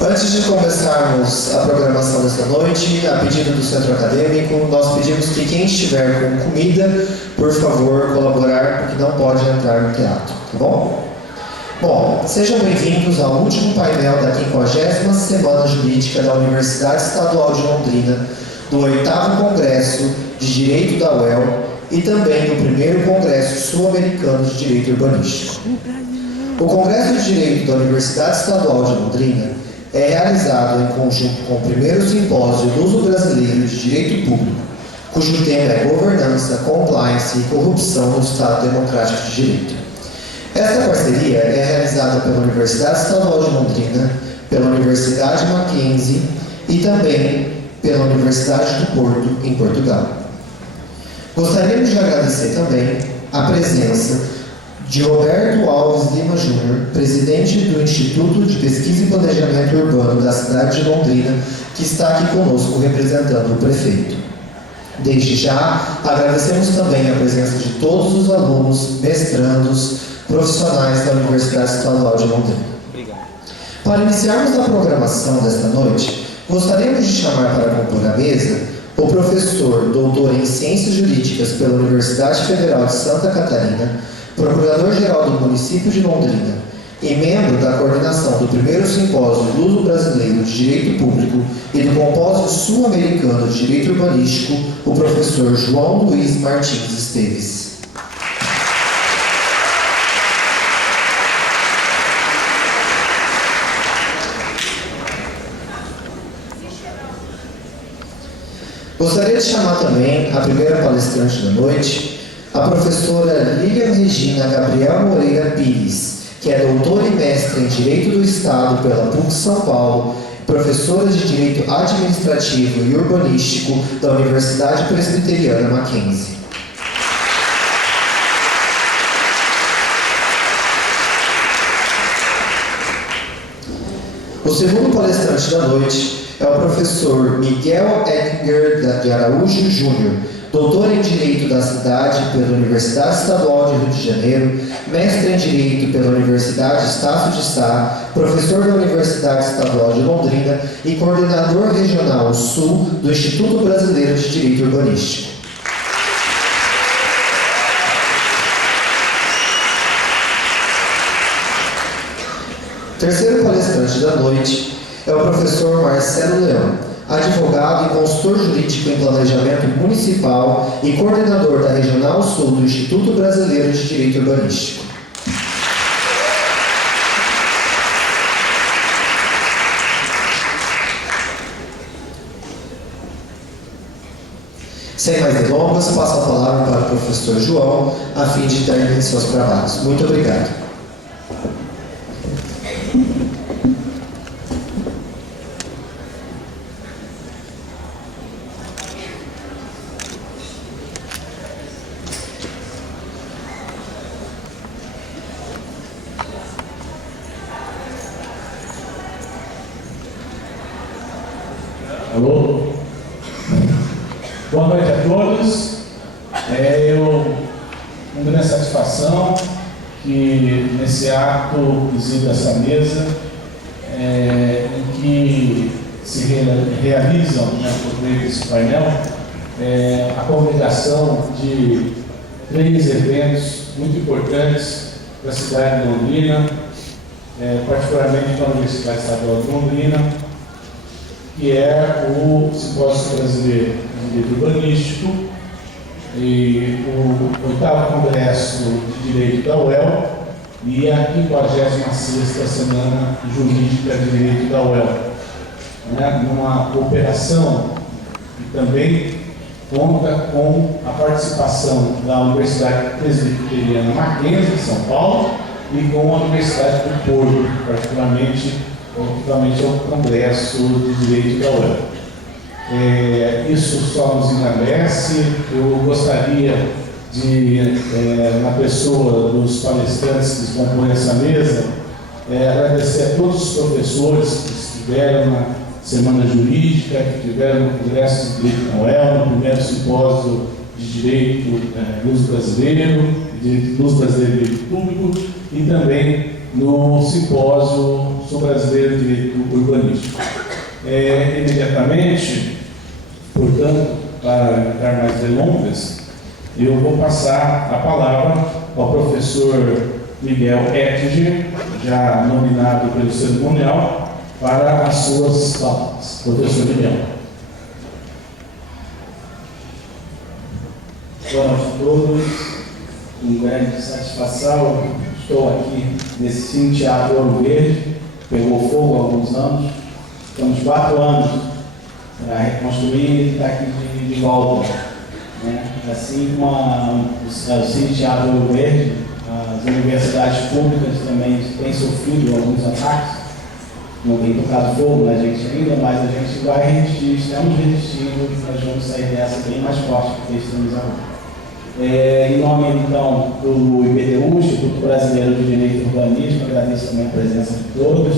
Antes de começarmos a programação desta noite, a pedido do Centro Acadêmico, nós pedimos que quem estiver com comida, por favor, colaborar, porque não pode entrar no teatro, tá bom? Bom, sejam bem-vindos ao último painel da 50ª Semana Jurídica da Universidade Estadual de Londrina, do 8º Congresso de Direito da UEL e também do 1º Congresso Sul-Americano de Direito Urbanístico. O Congresso de Direito da Universidade Estadual de Londrina é realizado em conjunto com o 1º Simpósio do Uso Brasileiro de Direito Público, cujo tema é Governança, Compliance e Corrupção no Estado Democrático de Direito. Esta parceria é realizada pela Universidade Estadual de Londrina, pela Universidade Mackenzie e também pela Universidade do Porto, em Portugal. Gostaríamos de agradecer também a presença de Roberto Alves Lima Júnior, presidente do Instituto de Pesquisa e Planejamento Urbano da cidade de Londrina, que está aqui conosco representando o prefeito. Desde já, agradecemos também a presença de todos os alunos, mestrandos, profissionais da Universidade Estadual de Londrina. Obrigado. Para iniciarmos a programação desta noite, gostaríamos de chamar para compor a mesa o professor, doutor em Ciências Jurídicas pela Universidade Federal de Santa Catarina, procurador-geral do município de Londrina e membro da coordenação do 1º Simpósio do Uso Brasileiro de Direito Público e do Compósito Sul-Americano de Direito Urbanístico, o professor João Luiz Martins Esteves. Gostaria de chamar também a primeira palestrante da noite, a professora Lilian Regina Gabriel Moreira Pires, que é doutora e mestre em Direito do Estado pela PUC São Paulo, professora de Direito Administrativo e Urbanístico da Universidade Presbiteriana Mackenzie. O segundo palestrante da noite é o professor Miguel Edinger de Araújo Júnior, doutor em Direito da Cidade pela Universidade Estadual de Rio de Janeiro, mestre em Direito pela Universidade Estácio de Sá, professor da Universidade Estadual de Londrina e coordenador regional Sul do Instituto Brasileiro de Direito Urbanístico. Terceiro palestrante da noite é o professor Marcelo Leão, advogado e consultor jurídico em planejamento municipal e coordenador da Regional Sul do Instituto Brasileiro de Direito Urbanístico. Sem mais delongas, passo a palavra para o professor João, a fim de terminar seus trabalhos. Muito obrigado. Alô? Boa noite a todos. Uma grande satisfação que nesse ato visível essa mesa, em que se realizam, por meio desse painel, a comunicação de 3 eventos muito importantes para a cidade de Londrina, particularmente para a Universidade Estadual de Londrina, que é o Simpósio Brasileiro de Direito Urbanístico e o 8º Congresso de Direito da UEL e a 56ª Semana Jurídica de Direito da UEL. Numa cooperação que também conta com a participação da Universidade Presbiteriana Mackenzie, de São Paulo, e com a Universidade do Porto, particularmente ao Congresso de Direito da UEL. Isso só nos engrandece. Eu gostaria de, na pessoa dos palestrantes que compõem essa mesa, agradecer a todos os professores que estiveram na Semana Jurídica, que estiveram no Congresso de Direito da UEL, no 1º Simpósio de Direito do Uso Brasileiro, de Direito Público, e também no Simpósio Sul Brasileiro de Direito Urbanístico. Imediatamente, portanto, para evitar mais delongas, eu vou passar a palavra ao professor Miguel Ettinger, já nominado pelo cerimonial, para as suas palavras. Professor Miguel. Boa noite a todos, com grande satisfação. Estou aqui nesse Cine Teatro Ouro Verde, pegou fogo há alguns anos. Estamos 4 anos para reconstruir e estar aqui de volta. Assim como o Cine Teatro Ouro Verde, as universidades públicas também têm sofrido alguns ataques. Não tem tocado fogo na gente ainda, mas a gente vai resistir, estamos resistindo, nós vamos sair dessa bem mais forte do que estamos agora. Em nome, então, do IBDU, Instituto Brasileiro de Direito e Urbanismo, agradeço também a presença de todos,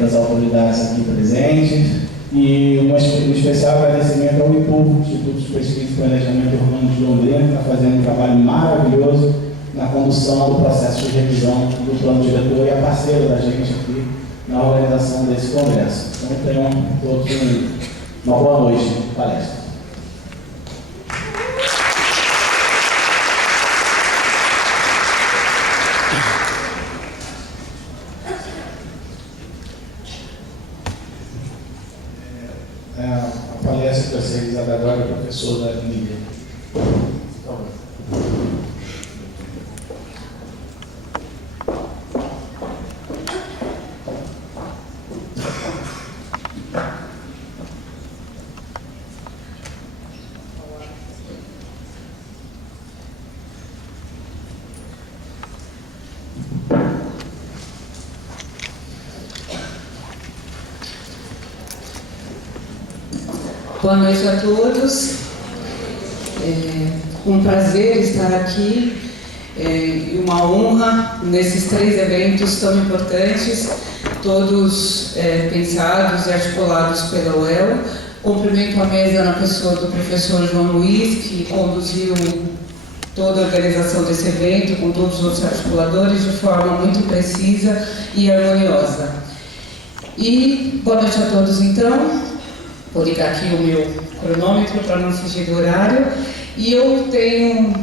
das autoridades aqui presentes, e um especial agradecimento ao IPUR, Instituto de Pesquisa e Planejamento Urbano de Londrina, que está fazendo um trabalho maravilhoso na condução do processo de revisão do plano diretor e é parceiro da gente aqui na organização desse congresso. Então, tenham todos uma boa noite de palestra. A palestra que vai ser realizada agora é a professora Lívia. Boa noite a todos. Um prazer estar aqui e uma honra nesses 3 eventos tão importantes, todos pensados e articulados pela UEL. Cumprimento a mesa na pessoa do professor João Luiz, que conduziu toda a organização desse evento, com todos os outros articuladores, de forma muito precisa e harmoniosa. E boa noite a todos, então. Vou ligar aqui o meu cronômetro para não fugir do horário. E eu tenho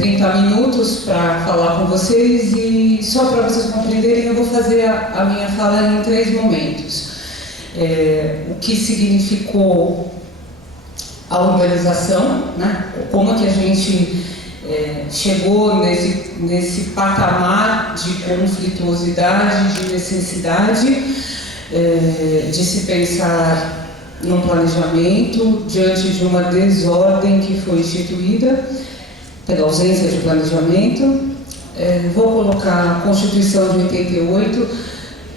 30 minutos para falar com vocês e só para vocês compreenderem, eu vou fazer a minha fala em 3 momentos. O que significou a urbanização, né? Como que a gente chegou nesse patamar de conflituosidade, de necessidade de se pensar num planejamento diante de uma desordem que foi instituída pela ausência de planejamento. Vou colocar a Constituição de 88,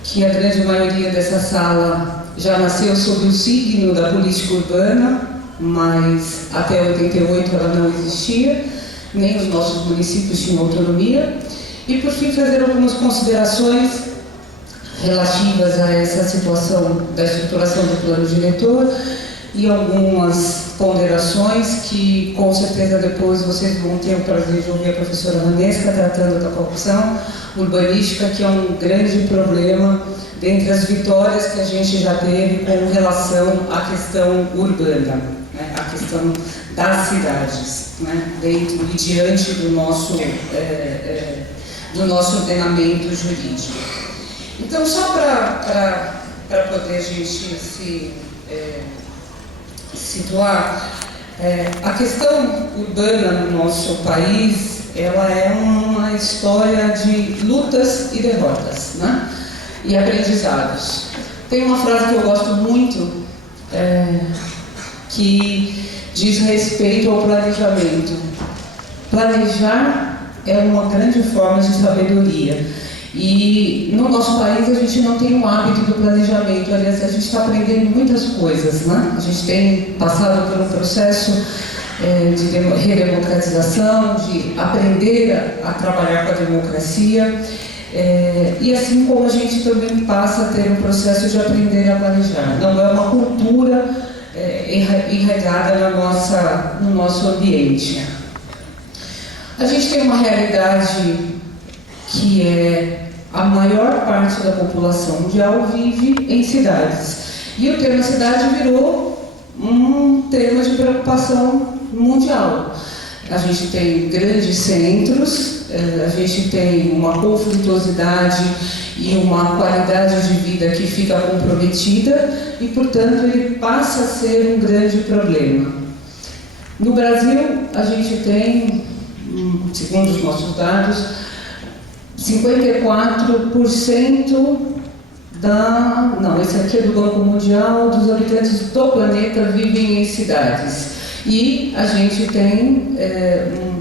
que a grande maioria dessa sala já nasceu sob o signo da política urbana, mas até 88 ela não existia, nem os nossos municípios tinham autonomia. E, por fim, fazer algumas considerações relativas a essa situação da estruturação do plano diretor e algumas ponderações que, com certeza, depois vocês vão ter o prazer de ouvir a professora Vanesca tratando da corrupção urbanística, que é um grande problema dentre as vitórias que a gente já teve com relação à questão urbana, né, a questão das cidades, né, dentro e diante do nosso ordenamento jurídico. Então, só para poder a gente se situar, a questão urbana no nosso país, ela é uma história de lutas e derrotas, né? E aprendizados. Tem uma frase que eu gosto muito, que diz respeito ao planejamento. Planejar é uma grande forma de sabedoria. E no nosso país a gente não tem o hábito do planejamento, aliás, a gente está aprendendo muitas coisas, né? A gente tem passado por um processo de redemocratização, de aprender a trabalhar com a democracia, e assim como a gente também passa a ter um processo de aprender a planejar. Não é uma cultura enraizada no nosso ambiente. A gente tem uma realidade que é a maior parte da população mundial vive em cidades. E o tema cidade virou um tema de preocupação mundial. A gente tem grandes centros, a gente tem uma conflituosidade e uma qualidade de vida que fica comprometida e, portanto, ele passa a ser um grande problema. No Brasil, a gente tem, segundo os nossos dados, 54% esse aqui é do Banco Mundial, dos habitantes do planeta vivem em cidades. E a gente tem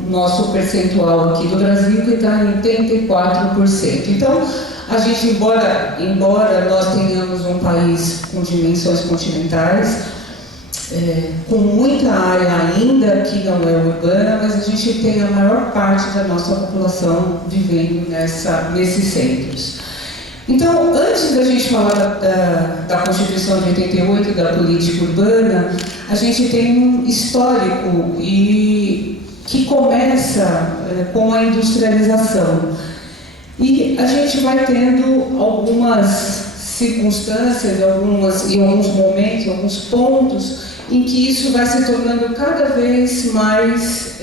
nosso percentual aqui do Brasil que está em 84%. Então, a gente, embora nós tenhamos um país com dimensões continentais, com muita área ainda que não é urbana, mas a gente tem a maior parte da nossa população vivendo nesses centros. Então, antes da gente falar da Constituição de 88 e da política urbana, a gente tem um histórico que começa com a industrialização. E a gente vai tendo algumas circunstâncias, em alguns momentos, alguns pontos, em que isso vai se tornando cada vez mais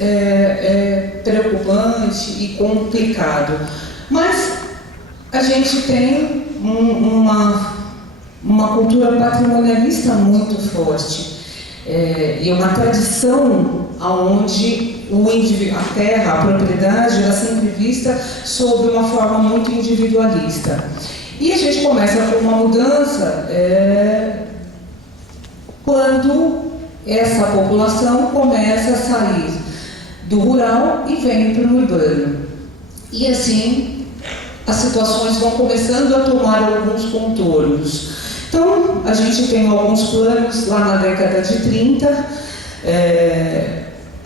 preocupante e complicado. Mas a gente tem uma cultura patrimonialista muito forte e uma tradição onde a terra, a propriedade, ela é sempre vista sob uma forma muito individualista. E a gente começa com uma mudança quando essa população começa a sair do rural e vem para o urbano. E assim, as situações vão começando a tomar alguns contornos. Então, a gente tem alguns planos lá na década de 30,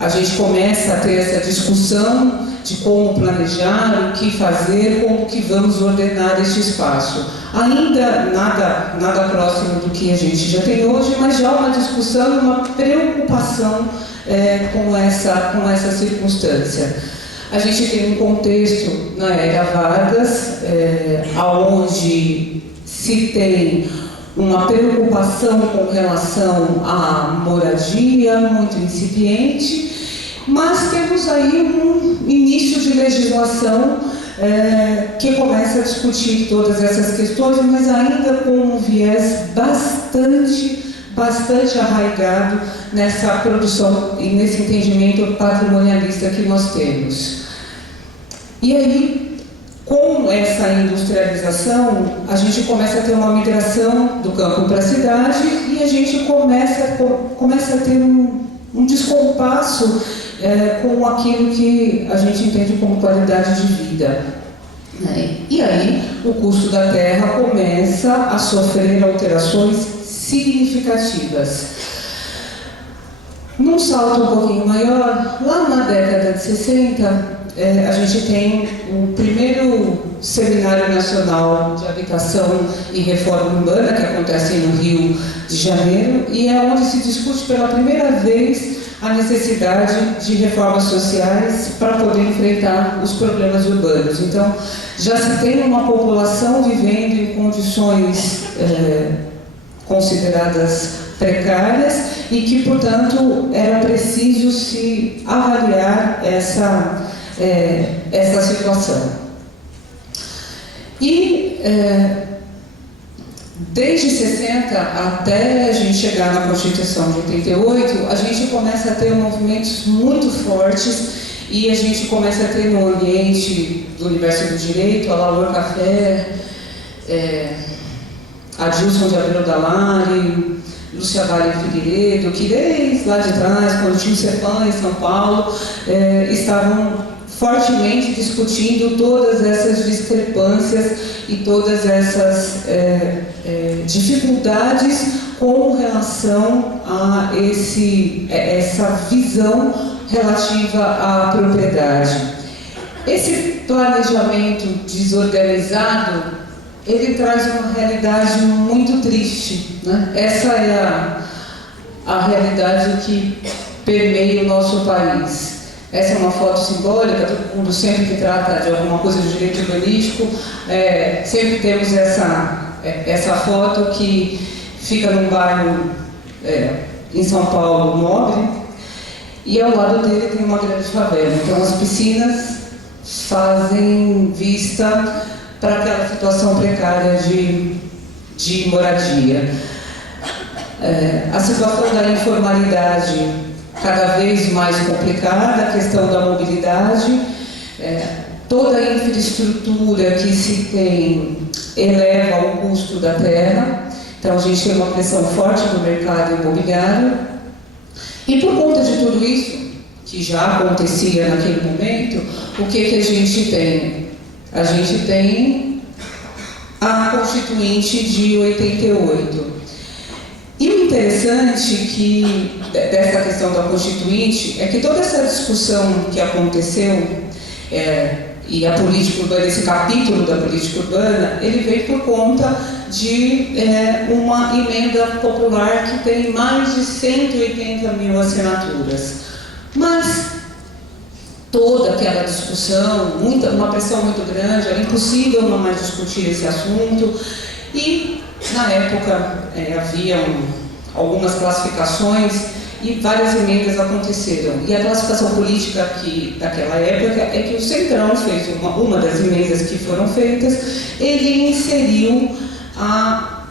a gente começa a ter essa discussão de como planejar, o que fazer, como que vamos ordenar este espaço. Ainda nada próximo do que a gente já tem hoje, mas já uma discussão, uma preocupação com essa circunstância. A gente tem um contexto na era Vargas, onde se tem uma preocupação com relação à moradia muito incipiente, mas temos aí um início de legislação que começa a discutir todas essas questões, mas ainda com um viés bastante arraigado nessa produção e nesse entendimento patrimonialista que nós temos. E aí, com essa industrialização, a gente começa a ter uma migração do campo para a cidade e a gente começa a ter um descompasso com aquilo que a gente entende como qualidade de vida. E aí, o custo da terra começa a sofrer alterações significativas. Num salto um pouquinho maior, lá na década de 60, a gente tem o primeiro Seminário Nacional de Habitação e Reforma Urbana, que acontece no Rio de Janeiro, e é onde se discute pela primeira vez a necessidade de reformas sociais para poder enfrentar os problemas urbanos. Então, já se tem uma população vivendo em condições consideradas precárias e que, portanto, era preciso se avaliar essa situação. E desde 60 até a gente chegar na Constituição de 88, a gente começa a ter movimentos muito fortes e a gente começa a ter no ambiente do universo do direito, a Laura Café, Adilson de Abreu Dalari, Lúcia Vale Figueiredo, que desde lá de trás, quando tinha o CEPAM em São Paulo, estavam fortemente discutindo todas essas discrepâncias e todas essas dificuldades com relação a essa visão relativa à propriedade. Esse planejamento desorganizado, ele traz uma realidade muito triste, né? Essa é a realidade que permeia o nosso país. Essa é uma foto simbólica, todo mundo sempre que trata de alguma coisa de direito urbanístico, sempre temos essa foto que fica num bairro em São Paulo, Nobre, e ao lado dele tem uma grande favela. Então as piscinas fazem vista para aquela situação precária de moradia. A situação da informalidade cada vez mais complicada, a questão da mobilidade, toda a infraestrutura que se tem eleva o custo da terra, então a gente tem uma pressão forte no mercado imobiliário, e por conta de tudo isso, que já acontecia naquele momento, o que a gente tem? A gente tem a Constituinte de 88. E o interessante dessa questão da Constituinte é que toda essa discussão que aconteceu, e a política urbana, esse capítulo da política urbana, ele veio por conta de uma emenda popular que tem mais de 180 mil assinaturas. Mas toda aquela discussão, uma pressão muito grande, era impossível não mais discutir esse assunto, e na época haviam algumas classificações e várias emendas aconteceram. E a classificação política daquela época é que o Centrão fez uma das emendas que foram feitas, ele inseriu a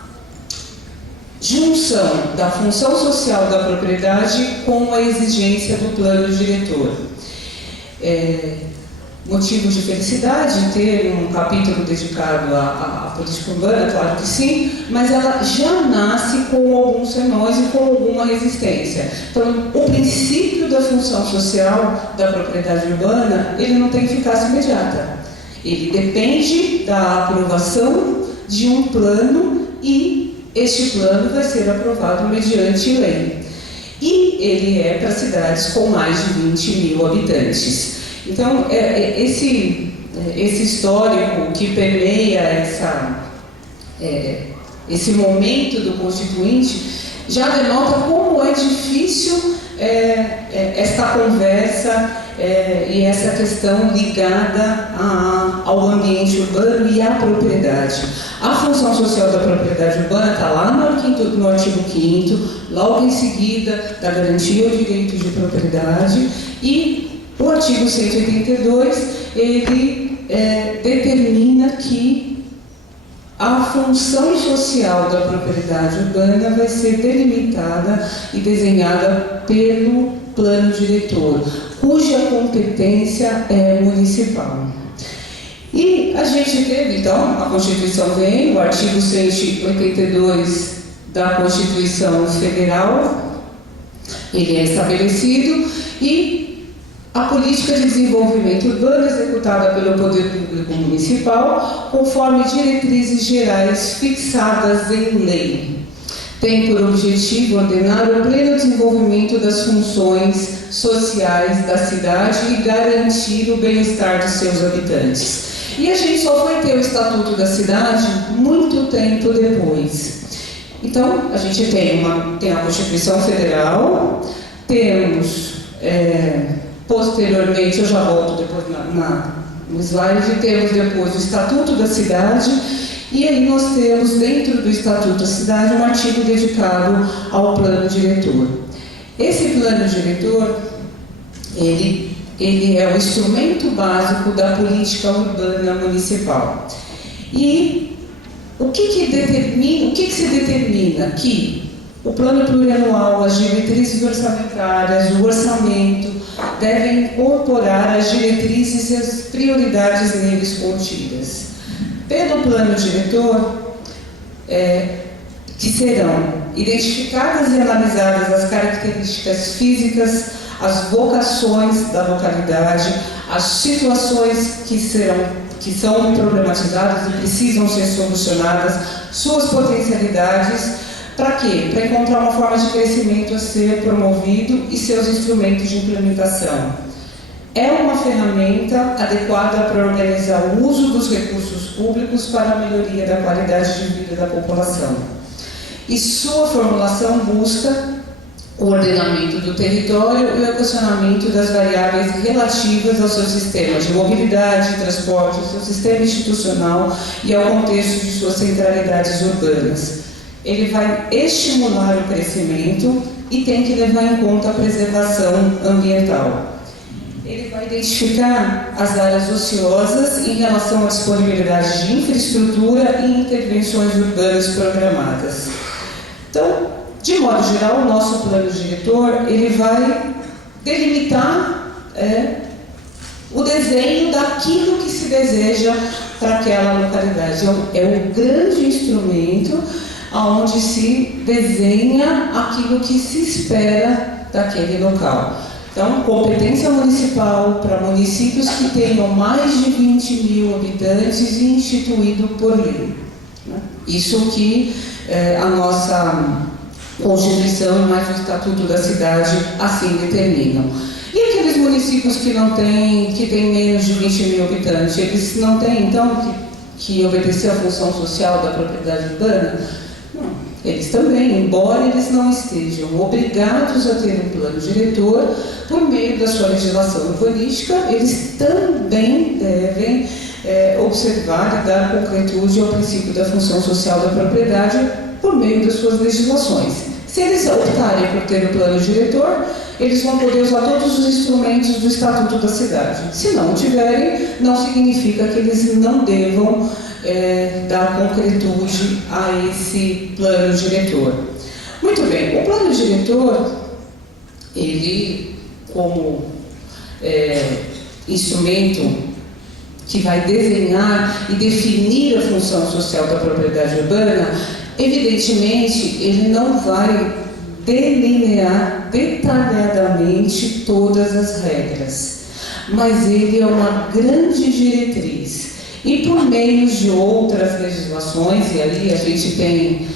junção da função social da propriedade com a exigência do plano diretor. Motivo de felicidade ter um capítulo dedicado à política urbana, claro que sim, mas ela já nasce com alguns senões e com alguma resistência. Então, o princípio da função social da propriedade urbana, ele não tem eficácia imediata. Ele depende da aprovação de um plano, e este plano vai ser aprovado mediante lei. E ele é para cidades com mais de 20 mil habitantes. Então, esse histórico que permeia esse momento do Constituinte já denota como é difícil esta conversa e essa questão ligada ao ambiente urbano e à propriedade. A função social da propriedade urbana está lá no artigo 5º, logo em seguida da garantia ao direito de propriedade, e o artigo 182, ele determina que a função social da propriedade urbana vai ser delimitada e desenhada pelo plano diretor, cuja competência é municipal. E a gente teve, então, a Constituição vem, o artigo 182 da Constituição Federal, ele é estabelecido, e a política de desenvolvimento urbano executada pelo Poder Público Municipal, conforme diretrizes gerais fixadas em lei, tem por objetivo ordenar o pleno desenvolvimento das funções sociais da cidade e garantir o bem-estar de seus habitantes. E a gente só foi ter o Estatuto da Cidade muito tempo depois. Então, a gente tem a Constituição Federal, temos... posteriormente, eu já volto depois no slide, temos depois o Estatuto da Cidade, e aí nós temos dentro do Estatuto da Cidade um artigo dedicado ao plano diretor. Esse plano diretor, ele é o instrumento básico da política urbana municipal. E o que se determina? Que o plano plurianual, as diretrizes orçamentárias, o orçamento, devem incorporar as diretrizes e as prioridades neles contidas. Pelo plano diretor, que serão identificadas e analisadas as características físicas, as vocações da localidade, as situações que são problematizadas e precisam ser solucionadas, suas potencialidades. Para quê? Para encontrar uma forma de crescimento a ser promovido e seus instrumentos de implementação. É uma ferramenta adequada para organizar o uso dos recursos públicos para a melhoria da qualidade de vida da população. E sua formulação busca o ordenamento do território e o equacionamento das variáveis relativas ao seu sistema de mobilidade, transporte, ao seu sistema institucional e ao contexto de suas centralidades urbanas. Ele vai estimular o crescimento e tem que levar em conta a preservação ambiental. Ele vai identificar as áreas ociosas em relação à disponibilidade de infraestrutura e intervenções urbanas programadas. Então, de modo geral, o nosso plano diretor ele vai delimitar o desenho daquilo que se deseja para aquela localidade. É o grande instrumento onde se desenha aquilo que se espera daquele local. Então, competência municipal para municípios que tenham mais de 20 mil habitantes e instituído por lei. Isso que a nossa Constituição e mais o Estatuto da Cidade assim determinam. E aqueles municípios que têm menos de 20 mil habitantes, eles não têm, então, que obedecer à função social da propriedade urbana? Não. Eles também, embora eles não estejam obrigados a ter um plano diretor, por meio da sua legislação urbanística, eles também devem observar e dar concretude ao princípio da função social da propriedade por meio das suas legislações. Se eles optarem por ter um plano diretor, eles vão poder usar todos os instrumentos do Estatuto da Cidade. Se não tiverem, não significa que eles não devam dar concretude a esse plano diretor. Muito bem, o plano diretor, ele, como instrumento que vai desenhar e definir a função social da propriedade urbana, evidentemente, ele não vai delinear detalhadamente todas as regras, mas ele é uma grande diretriz. E por meio de outras legislações, e ali a gente tem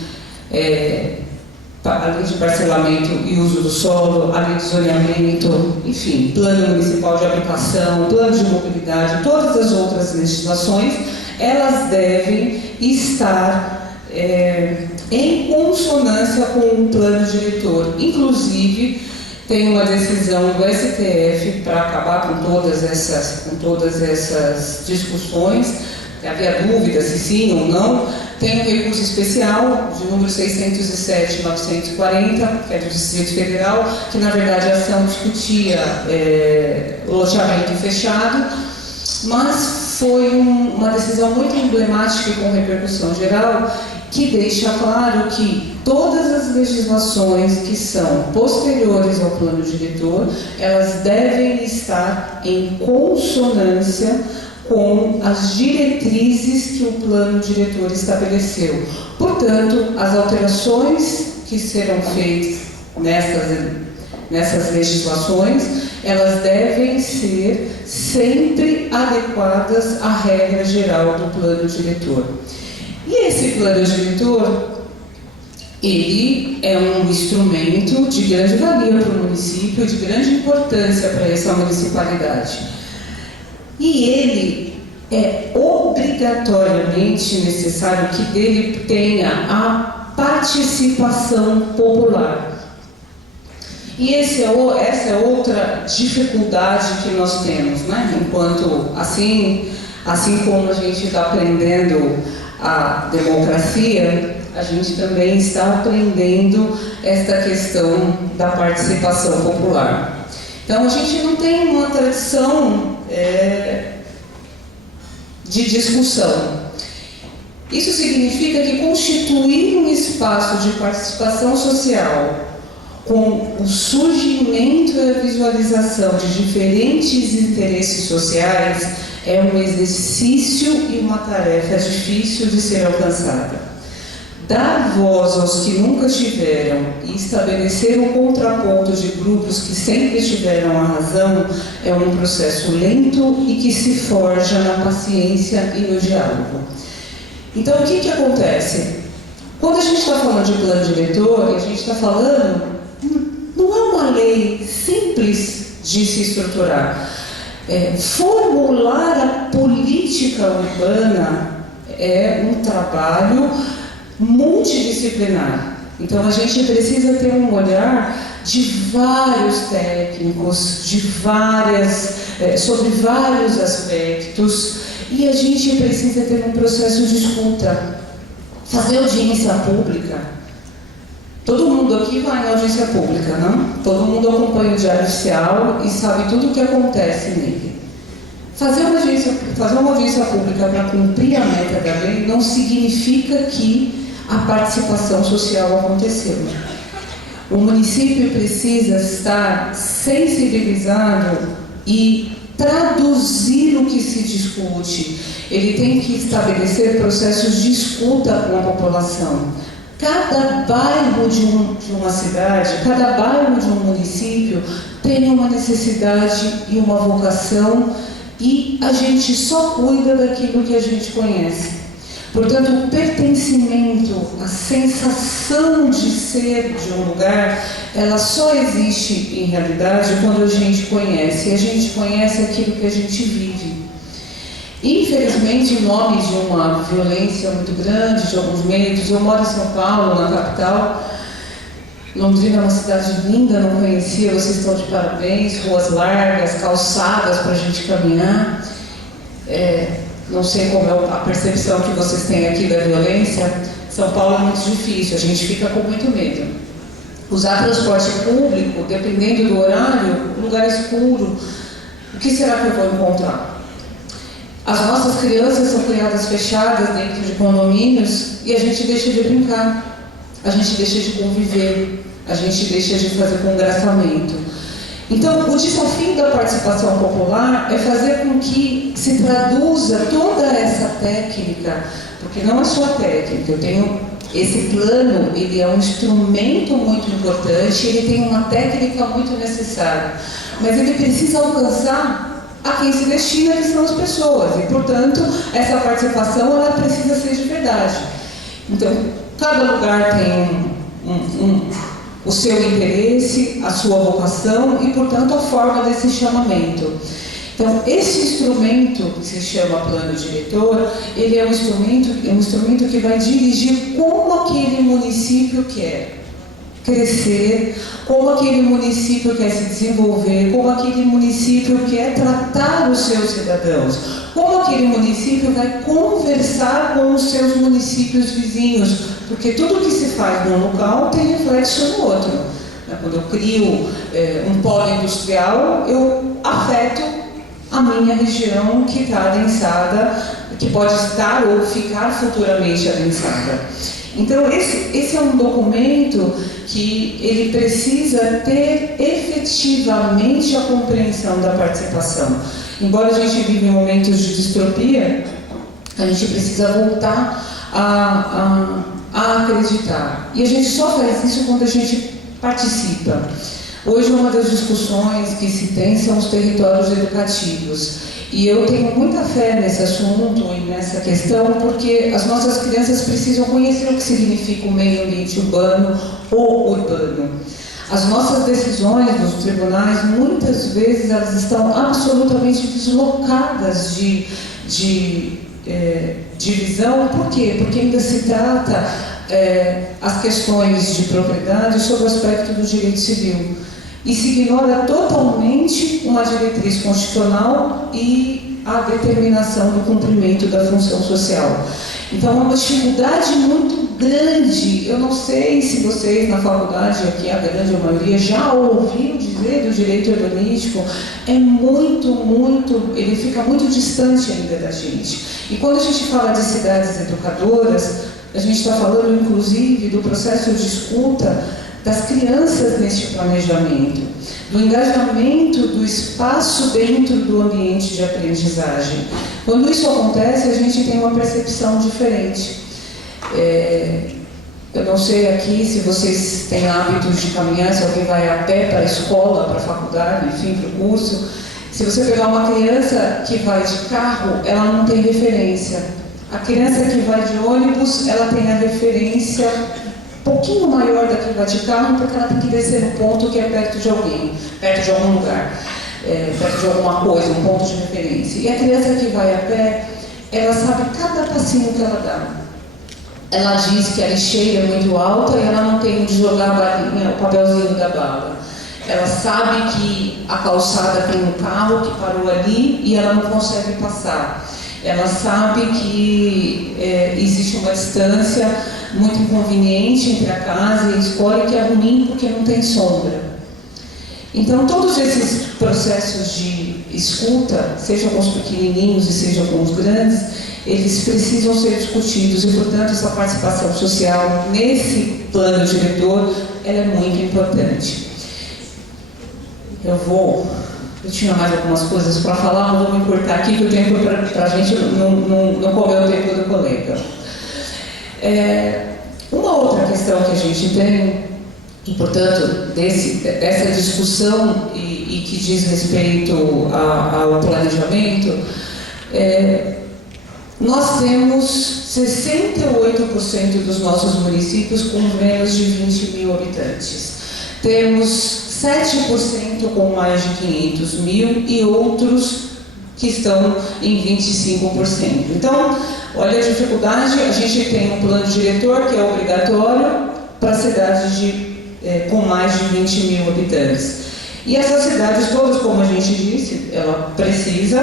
a lei de parcelamento e uso do solo, a lei de zoneamento, enfim, plano municipal de habitação, plano de mobilidade, todas as outras legislações, elas devem estar em consonância com o plano diretor. Inclusive, tem uma decisão do STF para acabar com todas essas discussões. Havia dúvida se sim ou não. Tem um recurso especial de número 607/940, que é do Distrito Federal, que na verdade a ação discutia loteamento fechado, mas foi uma decisão muito emblemática e com repercussão geral, que deixa claro que todas as legislações que são posteriores ao plano diretor, elas devem estar em consonância com as diretrizes que o plano diretor estabeleceu. Portanto, as alterações que serão feitas nessas legislações, elas devem ser sempre adequadas à regra geral do plano diretor. E esse plano diretor, ele é um instrumento de grande valia para o município, de grande importância para essa municipalidade. E ele é obrigatoriamente necessário que dele tenha a participação popular. E essa é outra dificuldade que nós temos, né? Enquanto, assim como a gente está aprendendo a democracia, a gente também está aprendendo esta questão da participação popular. Então, a gente não tem uma tradição de discussão. Isso significa que constituir um espaço de participação social com o surgimento e a visualização de diferentes interesses sociais é um exercício e uma tarefa difícil de ser alcançada. Dar voz aos que nunca tiveram e estabelecer um contraponto de grupos que sempre tiveram a razão é um processo lento e que se forja na paciência e no diálogo. Então, o que acontece? Quando a gente está falando de plano diretor, a gente está falando, não é uma lei simples de se estruturar. Formular a política urbana é um trabalho multidisciplinar. Então a gente precisa ter um olhar de vários técnicos, sobre vários aspectos, e a gente precisa ter um processo de escuta, fazer audiência pública. Todo mundo aqui vai na audiência pública, não? Todo mundo acompanha o Diário Oficial e sabe tudo o que acontece nele. Fazer uma audiência pública para cumprir a meta da lei não significa que a participação social aconteceu. O município precisa estar sensibilizado e traduzir o que se discute. Ele tem que estabelecer processos de escuta com a população. Cada bairro de uma cidade, cada bairro de um município tem uma necessidade e uma vocação, e a gente só cuida daquilo que a gente conhece. Portanto, o pertencimento, a sensação de ser de um lugar, ela só existe em realidade quando a gente conhece. E a gente conhece aquilo que a gente vive. Infelizmente, em nome de uma violência muito grande, de alguns meios, eu moro em São Paulo, na capital. Londrina é uma cidade linda, não conhecia, vocês estão de parabéns, ruas largas, calçadas para a gente caminhar. Não sei como é a percepção que vocês têm aqui da violência. São Paulo é muito difícil, a gente fica com muito medo. Usar transporte público, dependendo do horário, lugar escuro, o que será que eu vou encontrar? As nossas crianças são criadas fechadas dentro de condomínios e a gente deixa de brincar, a gente deixa de conviver, a gente deixa de fazer congraçamento. Então, o desafio da participação popular é fazer com que se traduza toda essa técnica, porque não é só técnica, esse plano, ele é um instrumento muito importante, ele tem uma técnica muito necessária, mas ele precisa alcançar a quem se destina, que são as pessoas, e, portanto, essa participação, ela precisa ser de verdade. Então, cada lugar tem o seu interesse, a sua vocação e, portanto, a forma desse chamamento. Então, esse instrumento, que se chama plano diretor, ele é um instrumento que vai dirigir como aquele município quer crescer, como aquele município quer se desenvolver, como aquele município quer tratar os seus cidadãos, como aquele município vai conversar com os seus municípios vizinhos, porque tudo que se faz num local tem reflexo no outro. Quando eu crio um polo industrial, eu afeto a minha região que está adensada, que pode estar ou ficar futuramente adensada. Então, esse é um documento que ele precisa ter efetivamente a compreensão da participação. Embora a gente viva em momentos de distopia, a gente precisa voltar a acreditar. E a gente só faz isso quando a gente participa. Hoje, uma das discussões que se tem são os territórios educativos. E eu tenho muita fé nesse assunto e nessa questão, porque as nossas crianças precisam conhecer o que significa o meio ambiente urbano ou urbano. As nossas decisões dos tribunais, muitas vezes, elas estão absolutamente deslocadas de visão. Por quê? Porque ainda se trata as questões de propriedade sob o aspecto do direito civil. E se ignora totalmente uma diretriz constitucional e a determinação do cumprimento da função social. Então, é uma dificuldade muito grande. Eu não sei se vocês na faculdade, aqui a grande maioria, já ouviram dizer do direito urbanístico. Ele fica muito distante ainda da gente. E quando a gente fala de cidades educadoras, a gente está falando, inclusive, do processo de escuta das crianças neste planejamento, do engajamento do espaço dentro do ambiente de aprendizagem. Quando isso acontece, a gente tem uma percepção diferente. Eu não sei aqui se vocês têm hábitos de caminhar, se alguém vai a pé para a escola, para a faculdade, enfim, para o curso. Se você pegar uma criança que vai de carro, ela não tem referência. A criança que vai de ônibus, ela tem a referência um pouquinho maior da que vai de carro, porque ela tem que descer no ponto que é perto de alguém, perto de algum lugar, perto de alguma coisa, um ponto de referência. E a criança que vai a pé, ela sabe cada passinho que ela dá. ela diz que a lixeira é muito alta e ela não tem onde jogar a balinha, o papelzinho da bala. Ela sabe que a calçada tem um carro que parou ali e ela não consegue passar. Ela sabe que existe uma distância muito inconveniente entre a casa e a escola, que é ruim porque não tem sombra. Então, todos esses processos de escuta, seja com os pequenininhos e seja com os grandes, eles precisam ser discutidos e, portanto, essa participação social nesse plano diretor, ela é muito importante. Eu tinha mais algumas coisas para falar, mas vou me cortar aqui, que o tempo para a gente não comer o tempo do colega. Uma outra questão que a gente tem, e portanto, dessa discussão e que diz respeito ao planejamento, nós temos 68% dos nossos municípios com menos de 20 mil habitantes. Temos 7% com mais de 500 mil e outros que estão em 25%. Então, olha a dificuldade, a gente tem um plano diretor que é obrigatório para cidades com mais de 20 mil habitantes. E essas cidades todas, como a gente disse, ela precisa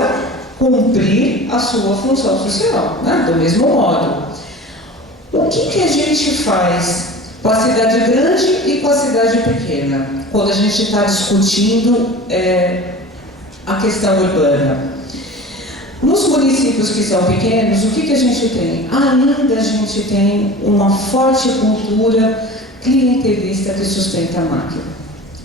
cumprir a sua função social, né? Do mesmo modo. O que a gente faz com a cidade grande e com a cidade pequena, quando a gente está discutindo a questão urbana? Nos municípios que são pequenos, o que a gente tem? Ainda a gente tem uma forte cultura clientelista que sustenta a máquina.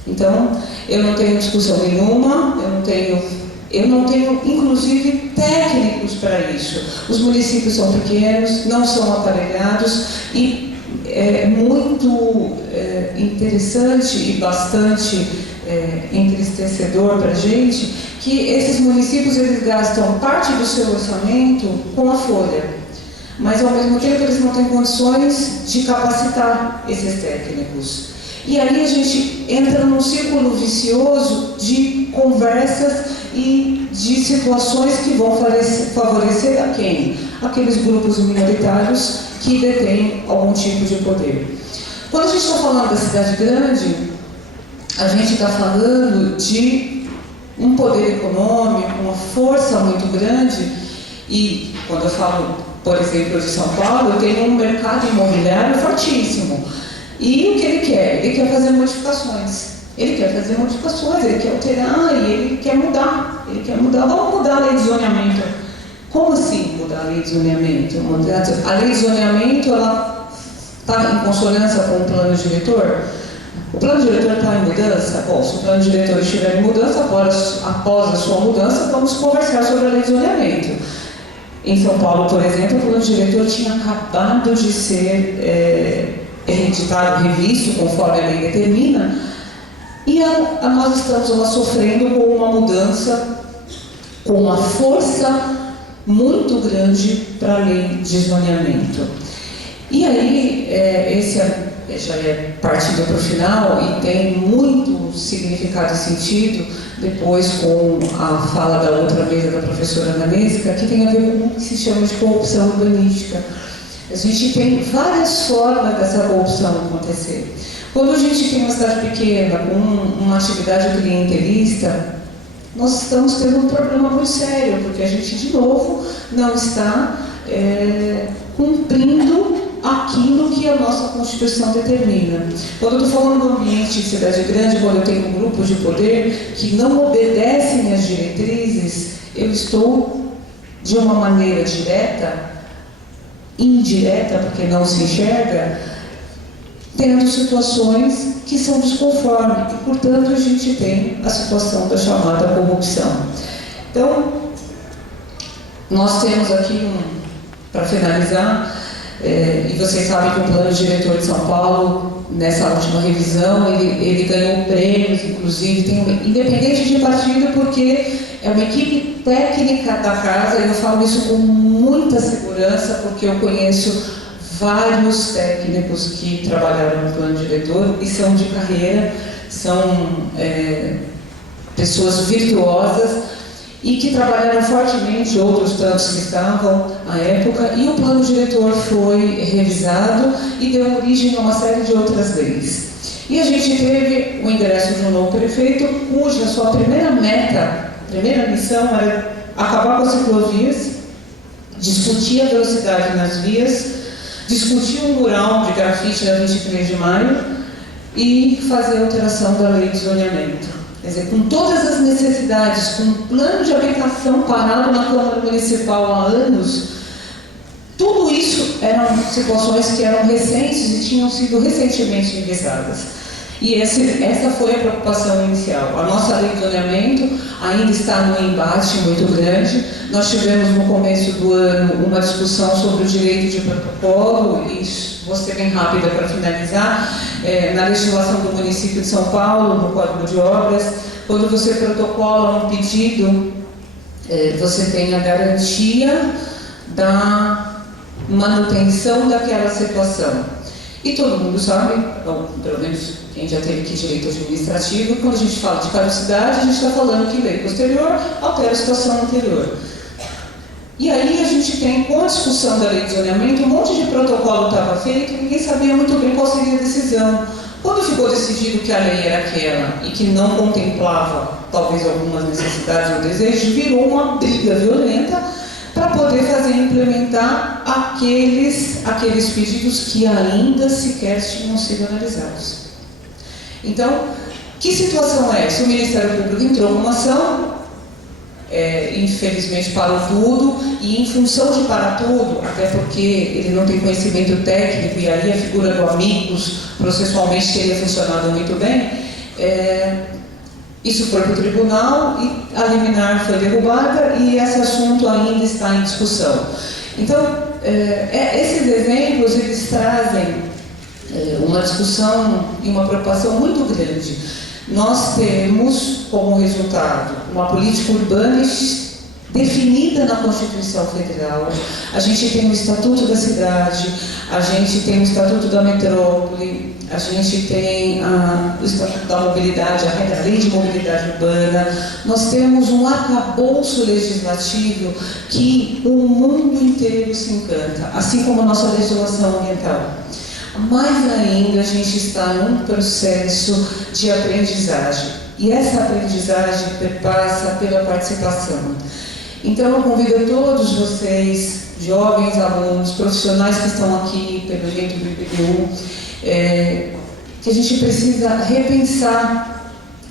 Então, eu não tenho discussão nenhuma, eu não tenho inclusive técnicos para isso. Os municípios são pequenos, não são aparelhados e é muito interessante e bastante entristecedor para a gente que esses municípios eles gastam parte do seu orçamento com a folha, mas ao mesmo tempo eles não têm condições de capacitar esses técnicos. E aí a gente entra num círculo vicioso de conversas e de situações que vão favorecer a quem? Aqueles grupos minoritários que detêm algum tipo de poder. Quando a gente está falando da cidade grande, a gente está falando de um poder econômico, uma força muito grande, e quando eu falo, por exemplo, de São Paulo, eu tenho um mercado imobiliário fortíssimo. E o que ele quer? Ele quer fazer modificações. Ele quer fazer modificações, ele quer alterar e ele quer mudar. Ele quer mudar. Vamos mudar a lei de zoneamento. Como assim mudar a lei de zoneamento? A lei de zoneamento está em consonância com o plano diretor? O plano diretor está em mudança? Bom, se o plano diretor estiver em mudança, após a sua mudança, vamos conversar sobre a lei de zoneamento. Em São Paulo, por exemplo, o plano diretor tinha acabado de ser editado, revisto, conforme a lei determina, e nós estamos lá sofrendo com uma mudança, com uma força muito grande para a lei de zoneamento. E aí, esse já é partido para o final e tem muito significado e sentido, depois com a fala da outra mesa da professora Nanesca, que tem a ver com o que se chama de corrupção urbanística. A gente tem várias formas dessa corrupção acontecer. Quando a gente tem uma cidade pequena, com uma atividade clientelista, nós estamos tendo um problema muito sério, porque a gente, de novo, não está cumprindo aquilo que a nossa Constituição determina. Quando eu estou falando do ambiente de cidade grande, quando eu tenho um grupo de poder que não obedecem às diretrizes, eu estou, de uma maneira direta, indireta, porque não se enxerga, tendo situações que são desconformes e, portanto, a gente tem a situação da chamada corrupção. Então, nós temos aqui para finalizar, e vocês sabem que o plano diretor de São Paulo, nessa última revisão, ele ganhou prêmios, inclusive, independente de partido, porque é uma equipe técnica da casa, e eu falo isso com muita segurança, porque eu conheço vários técnicos que trabalharam no plano diretor e são de carreira, são pessoas virtuosas, e que trabalharam fortemente, outros tantos que estavam à época, e o plano diretor foi revisado e deu origem a uma série de outras leis. E a gente teve o ingresso de um novo prefeito, cuja sua primeira meta, primeira missão era acabar com as ciclovias, discutir a velocidade nas vias, discutir um mural de grafite na 23 de maio e fazer a alteração da lei de zoneamento. Quer dizer, com todas as necessidades, com um plano de habitação parado na Câmara Municipal há anos, tudo isso eram situações que eram recentes e tinham sido recentemente revisadas. E essa foi a preocupação inicial. A nossa lei de zoneamento ainda está num embate muito grande. Nós tivemos no começo do ano uma discussão sobre o direito de protocolo, e vou ser bem rápida para finalizar. Na legislação do município de São Paulo, no Código de Obras, quando você protocola um pedido, você tem a garantia da manutenção daquela situação. E todo mundo sabe, ou pelo menos quem já teve aqui direito administrativo, quando a gente fala de caducidade, a gente está falando que lei posterior altera a situação anterior. E aí a gente tem, com a discussão da lei de zoneamento, um monte de protocolo estava feito e ninguém sabia muito bem qual seria a decisão. Quando ficou decidido que a lei era aquela e que não contemplava, talvez, algumas necessidades ou desejos, virou uma briga violenta para poder fazer implementar aqueles pedidos que ainda sequer tinham sido analisados. Então, que situação é essa? O Ministério Público entrou com uma ação, infelizmente parou tudo, e em função de parar tudo, até porque ele não tem conhecimento técnico, e aí a figura do amigos processualmente teria funcionado muito bem, isso foi para o tribunal e a liminar foi derrubada e esse assunto ainda está em discussão. Então, esses exemplos, eles trazem uma discussão e uma preocupação muito grande. Nós temos, como resultado, uma política urbana definida na Constituição Federal. A gente tem o Estatuto da Cidade, a gente tem o Estatuto da Metrópole, a gente tem o Estatuto da Mobilidade, a Lei de Mobilidade Urbana. Nós temos um arcabouço legislativo que o mundo inteiro se encanta, assim como a nossa legislação ambiental. Mais ainda, a gente está num processo de aprendizagem, e essa aprendizagem passa pela participação. Então, eu convido a todos vocês, jovens, alunos, profissionais que estão aqui pelo evento do IPTU, que a gente precisa repensar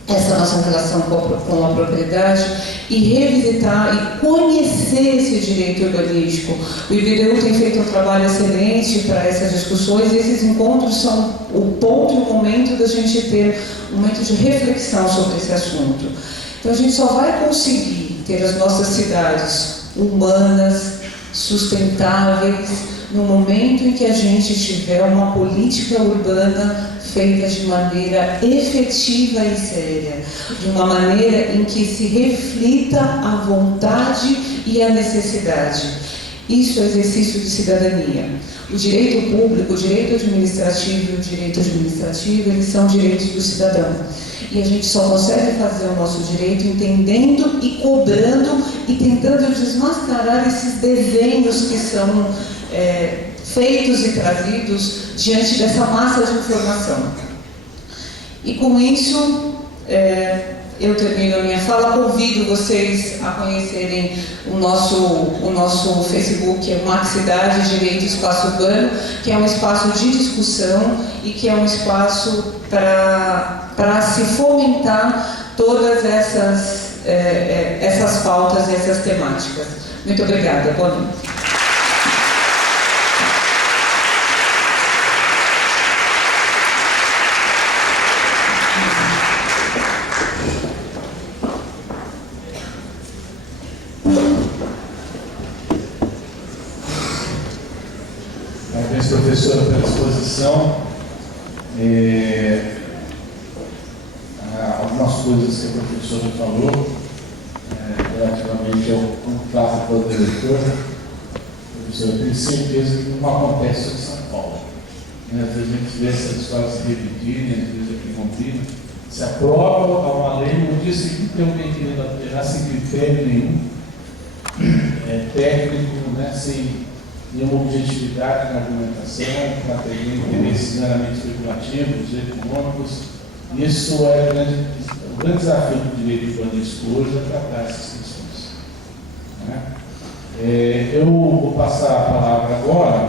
essa nossa relação com a propriedade e revisitar e conhecer esse direito urbanístico. O IBDU tem feito um trabalho excelente para essas discussões, e esses encontros são o ponto e o momento da gente ter um momento de reflexão sobre esse assunto. Então, a gente só vai conseguir ter as nossas cidades humanas, sustentáveis, no momento em que a gente tiver uma política urbana feita de maneira efetiva e séria, de uma maneira em que se reflita a vontade e a necessidade. Isso é exercício de cidadania. O direito público, o direito administrativo e o direito administrativo, eles são direitos do cidadão. E a gente só consegue fazer o nosso direito entendendo e cobrando e tentando desmascarar esses desenhos que são feitos e trazidos diante dessa massa de informação. E com isso, eu termino a minha fala. Convido vocês a conhecerem o nosso Facebook, é Max Cidade, Direito e Espaço Urbano, que é um espaço de discussão e que é um espaço para se fomentar todas essas pautas e essas temáticas. Muito obrigada. Boa noite. Parabéns, professora, pela exposição. Algumas coisas que a professora falou relativamente ao contrato do diretor. Professora, eu tenho certeza que não acontece em São Paulo. Às vezes a gente vê essas histórias se repetirem, às vezes aqui em Londrina, se aprova uma lei, no dia seguinte tem alguém querendo alterar sem critério nenhum, técnico, né, sem nenhuma objetividade na argumentação, para ter interesses meramente especulativos, econômicos. Isso é o grande desafio do direito urbanístico hoje, é tratar essas questões. Né? Eu vou passar a palavra agora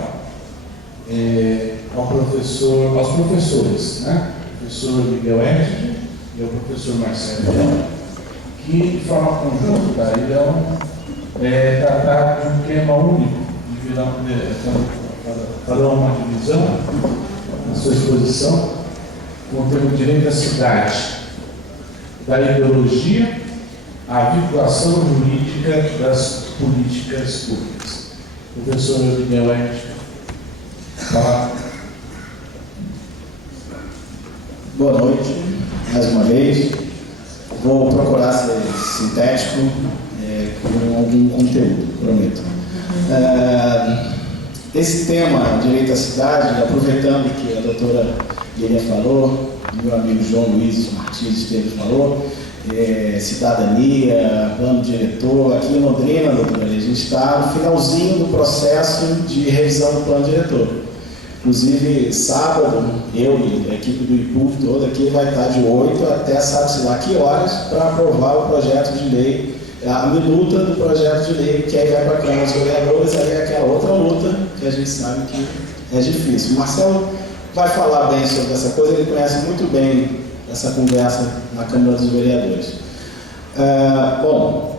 aos professores, né? O professor Miguel Hertz e o professor Marcelo, que de forma conjunta irão tratar de um tema único, farão uma divisão na sua exposição com o tema direito à cidade, da ideologia à vinculação jurídica das políticas públicas. Professor Miguel Hertz, fala. Boa noite, mais uma vez. Vou procurar ser sintético com algum conteúdo, prometo. Esse tema, direito à cidade, aproveitando que a doutora Lília falou, meu amigo João Luiz Martins Esteves falou, cidadania, plano diretor, aqui em Londrina, doutora Lília, a gente está no finalzinho do processo de revisão do plano diretor. Inclusive, sábado, eu e a equipe do IPUF toda aqui vai estar de 8 até sabe-se lá que horas para aprovar o projeto de lei, a minuta do projeto de lei, que aí vai para a Câmara dos Vereadores, aí é aquela outra luta que a gente sabe que é difícil. O Marcelo vai falar bem sobre essa coisa, ele conhece muito bem essa conversa na Câmara dos Vereadores. Bom,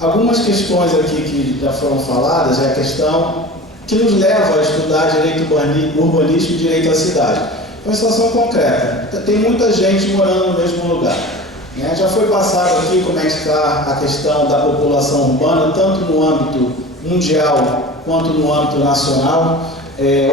algumas questões aqui que já foram faladas é a questão que nos leva a estudar direito urbanístico e direito à cidade. É uma situação concreta. Tem muita gente morando no mesmo lugar. Né? Já foi passado aqui como é que está a questão da população urbana, tanto no âmbito mundial quanto no âmbito nacional.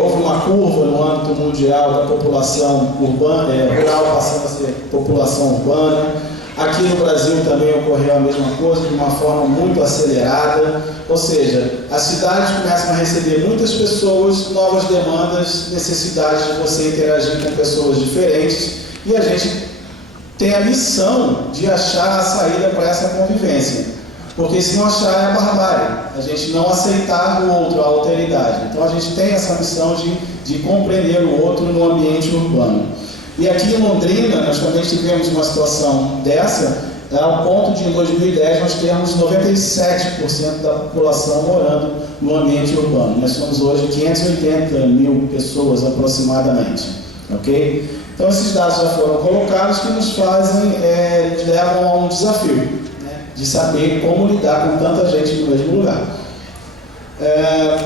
Houve uma curva no âmbito mundial da população urbana, rural passando a ser população urbana. Aqui no Brasil também ocorreu a mesma coisa, de uma forma muito acelerada, ou seja, as cidades começam a receber muitas pessoas, novas demandas, necessidades de você interagir com pessoas diferentes, e a gente tem a missão de achar a saída para essa convivência, porque se não achar é a barbárie, a gente não aceitar o outro, a alteridade. Então a gente tem essa missão de compreender o outro no ambiente urbano. E aqui em Londrina, nós também tivemos uma situação dessa, ao ponto de, em 2010, nós termos 97% da população morando no ambiente urbano. Nós somos hoje 580 mil pessoas, aproximadamente. Ok? Então, esses dados já foram colocados, que nos fazem, levam a um desafio, né, de saber como lidar com tanta gente no mesmo lugar.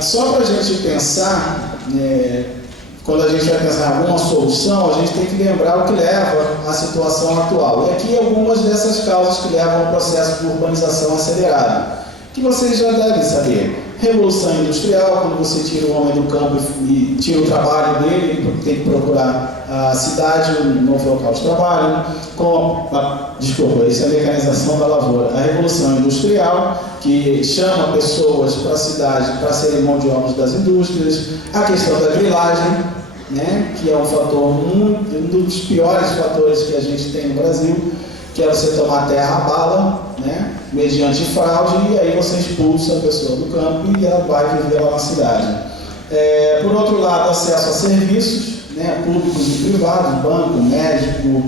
Só para a gente pensar... quando a gente vai pensar em alguma solução, a gente tem que lembrar o que leva à situação atual. E aqui algumas dessas causas que levam ao processo de urbanização acelerada, que vocês já devem saber. Revolução industrial, quando você tira o homem do campo e tira o trabalho dele, tem que procurar a cidade, um novo local de trabalho. Isso é a mecanização da lavoura. A revolução industrial, que chama pessoas para a cidade para serem mão de obra das indústrias. A questão da grilagem, né, que é um fator um dos piores fatores que a gente tem no Brasil, que é você tomar terra à bala, né, mediante fraude, e aí você expulsa a pessoa do campo e ela vai viver lá na cidade. Por outro lado, acesso a serviços, né, públicos e privados, banco, médico,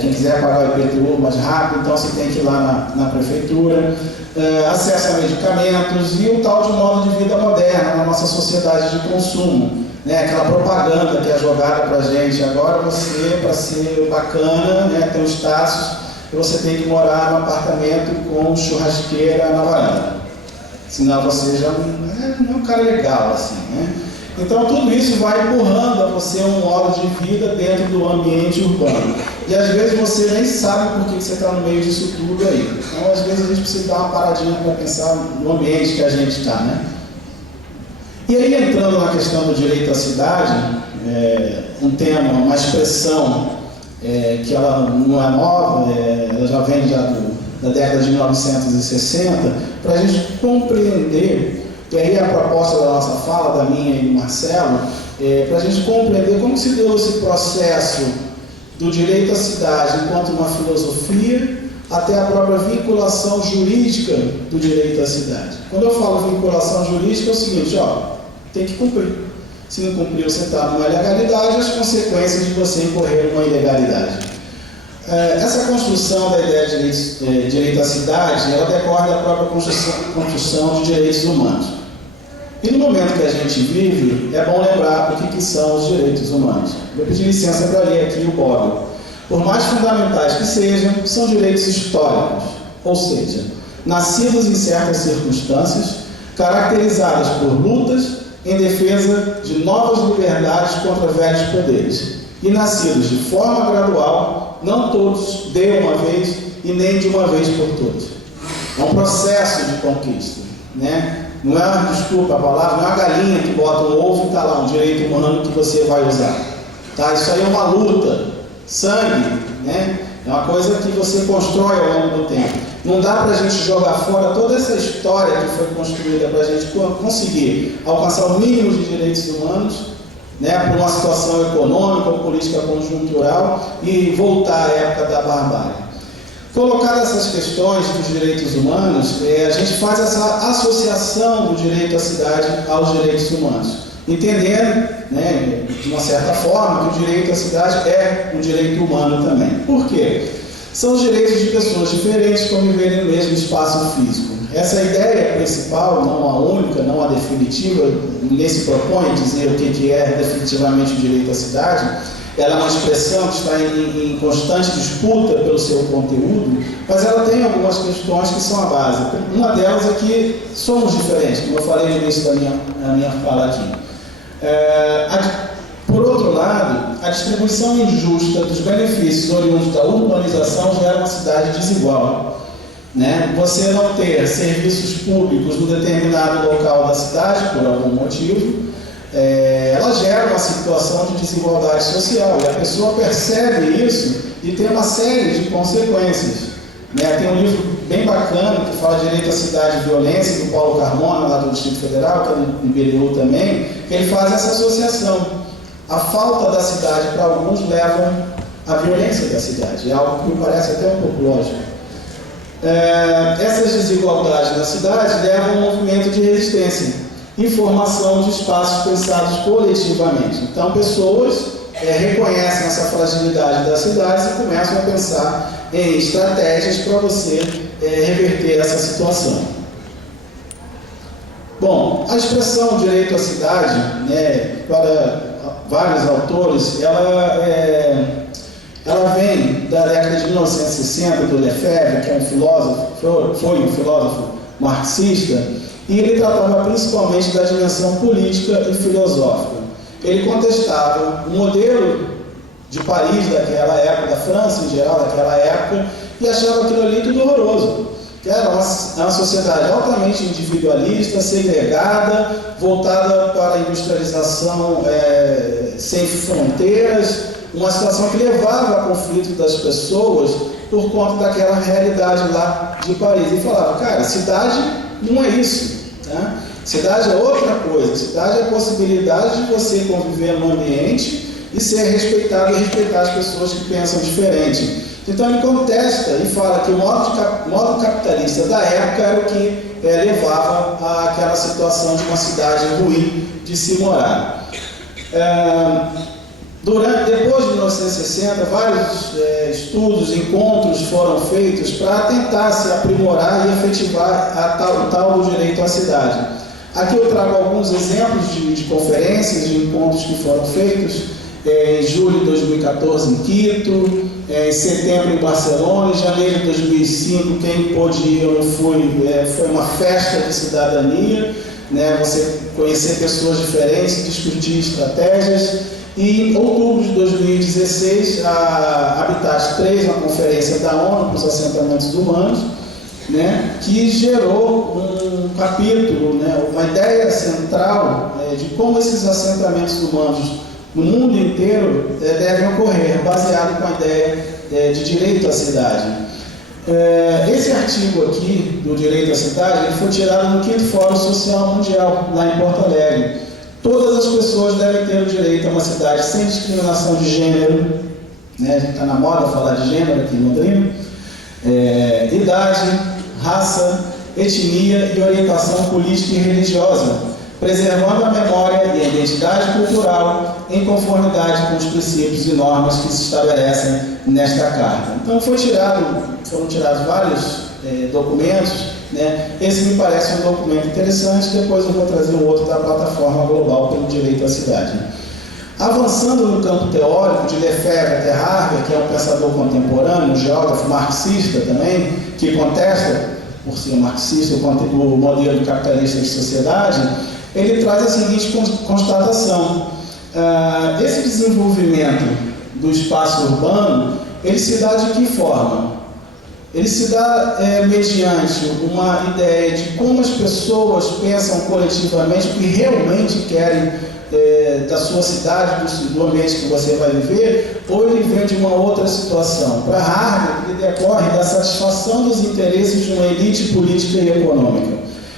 quem quiser pagar o IPTU mais rápido, então você tem que ir lá na prefeitura. Acesso a medicamentos e o tal de modo de vida moderna na nossa sociedade de consumo. Né, aquela propaganda que é jogada para a gente, agora você, para ser bacana, né, ter um status, você tem que morar num apartamento com churrasqueira na varanda. Senão você já não é um cara legal, assim, né? Então tudo isso vai empurrando a você um modo de vida dentro do ambiente urbano. E às vezes você nem sabe por que você está no meio disso tudo aí. Então às vezes a gente precisa dar uma paradinha para pensar no ambiente que a gente está, né? E aí, entrando na questão do direito à cidade, um tema, uma expressão que ela não é nova, ela já vem da década de 1960, para a gente compreender, e aí a proposta da nossa fala, da minha e do Marcelo, para a gente compreender como se deu esse processo do direito à cidade enquanto uma filosofia, até a própria vinculação jurídica do direito à cidade. Quando eu falo vinculação jurídica, é o seguinte, tem que cumprir. Se não cumprir, você está numa ilegalidade, as consequências de você incorrer numa ilegalidade. Essa construção da ideia de direito à cidade, ela decorre da própria construção de direitos humanos. E no momento que a gente vive, é bom lembrar o que são os direitos humanos. Vou pedir licença para ler aqui o Bobbio. Por mais fundamentais que sejam, são direitos históricos, ou seja, nascidos em certas circunstâncias, caracterizadas por lutas em defesa de novas liberdades contra velhos poderes, e nascidos de forma gradual, não todos de uma vez e nem de uma vez por todos. É um processo de conquista, né? Não é uma, desculpa a palavra, não é uma galinha que bota um ovo e está lá um direito humano que você vai usar. Tá? Isso aí é uma luta, sangue, né? É uma coisa que você constrói ao longo do tempo. Não dá para a gente jogar fora toda essa história que foi construída para a gente conseguir alcançar o mínimo de direitos humanos, né, por uma situação econômica ou política conjuntural e voltar à época da barbárie. Colocadas essas questões dos direitos humanos, a gente faz essa associação do direito à cidade aos direitos humanos, entendendo, né, de uma certa forma, que o direito à cidade é um direito humano também. Por quê? São os direitos de pessoas diferentes conviverem no mesmo espaço físico. Essa ideia principal, não a única, não a definitiva, ninguém se propõe dizer o que é definitivamente o direito à cidade. Ela é uma expressão que está em constante disputa pelo seu conteúdo, mas ela tem algumas questões que são a base. Uma delas é que somos diferentes, como eu falei no início da minha fala aqui. Por outro lado, a distribuição injusta dos benefícios oriundos da urbanização gera uma cidade desigual. Né? Você não ter serviços públicos no determinado local da cidade, por algum motivo, ela gera uma situação de desigualdade social, e a pessoa percebe isso e tem uma série de consequências. Né? Tem um livro bem bacana que fala Direito à Cidade e Violência, do Paulo Carmona, lá do Distrito Federal, que é em BDU também, que ele faz essa associação. A falta da cidade para alguns leva à violência da cidade, é algo que me parece até um pouco lógico. Essas desigualdades na cidade levam a um movimento de resistência e formação de espaços pensados coletivamente. Então, pessoas reconhecem essa fragilidade das cidades e começam a pensar em estratégias para você reverter essa situação. Bom, a expressão direito à cidade, né, para vários autores, ela vem da década de 1960, do Lefebvre, que é um filósofo, foi um filósofo marxista, e ele tratava principalmente da dimensão política e filosófica. Ele contestava o modelo de Paris daquela época, da França em geral daquela época, e achava aquilo ali tudo horroroso. Que era uma sociedade altamente individualista, segregada, voltada para a industrialização sem fronteiras, uma situação que levava a conflito das pessoas por conta daquela realidade lá de Paris. E falava, cara, cidade não é isso. Né? Cidade é outra coisa. Cidade é a possibilidade de você conviver no ambiente e ser respeitado e respeitar as pessoas que pensam diferente. Então ele contesta e fala que o modo capitalista da época era o que levava àquela situação de uma cidade ruim de se morar. Depois de 1960, vários estudos, encontros foram feitos para tentar se aprimorar e efetivar o tal do direito à cidade. Aqui eu trago alguns exemplos de conferências, de encontros que foram feitos. Em julho de 2014 em Quito, em setembro em Barcelona, em janeiro de 2005, quem pôde ir ou não foi uma festa de cidadania, né? Você conhecer pessoas diferentes, discutir estratégias. E em outubro de 2016, a Habitat 3, uma conferência da ONU para os assentamentos humanos, né, que gerou um capítulo, né, uma ideia central de como esses assentamentos humanos no mundo inteiro devem ocorrer, baseado com a ideia de direito à cidade. Esse artigo aqui, do direito à cidade, ele foi tirado no 5º Fórum Social Mundial, lá em Porto Alegre. Todas todas as pessoas devem ter o direito a uma cidade sem discriminação de gênero, né? A gente está na moda falar de gênero aqui em Londrina, idade, raça, etnia e orientação política e religiosa, preservando a memória e a identidade cultural em conformidade com os princípios e normas que se estabelecem nesta Carta. Então foram tirados vários documentos, né? Esse me parece um documento interessante, depois eu vou trazer um outro da Plataforma Global pelo Direito à Cidade. Avançando no campo teórico, de Lefebvre até Harvey, que é um pensador contemporâneo, um geógrafo marxista também, que contesta, por ser marxista, o modelo capitalista de sociedade, ele traz a seguinte constatação. Esse desenvolvimento do espaço urbano, ele se dá de que forma? Ele se dá mediante uma ideia de como as pessoas pensam coletivamente o que realmente querem da sua cidade, do ambiente que você vai viver, ou ele vem de uma outra situação. Para Harvey, ele decorre da satisfação dos interesses de uma elite política e econômica,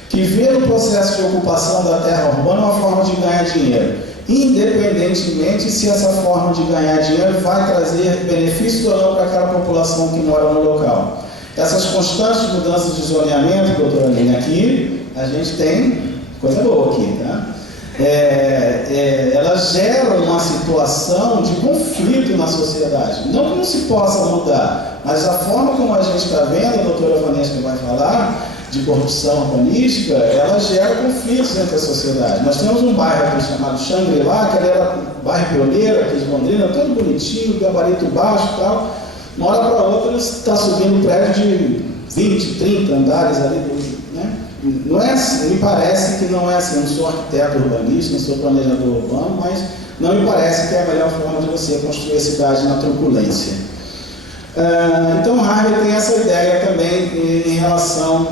que vê no processo de ocupação da terra urbana uma forma de ganhar dinheiro, independentemente se essa forma de ganhar dinheiro vai trazer benefício ou não para aquela população que mora no local. Essas constantes mudanças de zoneamento, doutora Aline, aqui a gente tem coisa boa aqui, tá? Elas geram uma situação de conflito na sociedade. Não que não se possa mudar, mas a forma como a gente está vendo, a doutora Vanessa vai falar, de corrupção urbanística, ela gera conflitos entre a sociedade. Nós temos um bairro aqui chamado Shangri-La, que era um bairro pioneiro aqui de Londrina, todo bonitinho, gabarito baixo e tal. Uma hora para outra está subindo um prédio de 20, 30 andares ali, né? Não é assim, me parece que não é assim. Eu não sou arquiteto urbanista, não sou planejador urbano, mas não me parece que é a melhor forma de você construir a cidade na truculência. Então, Harvey tem essa ideia também em relação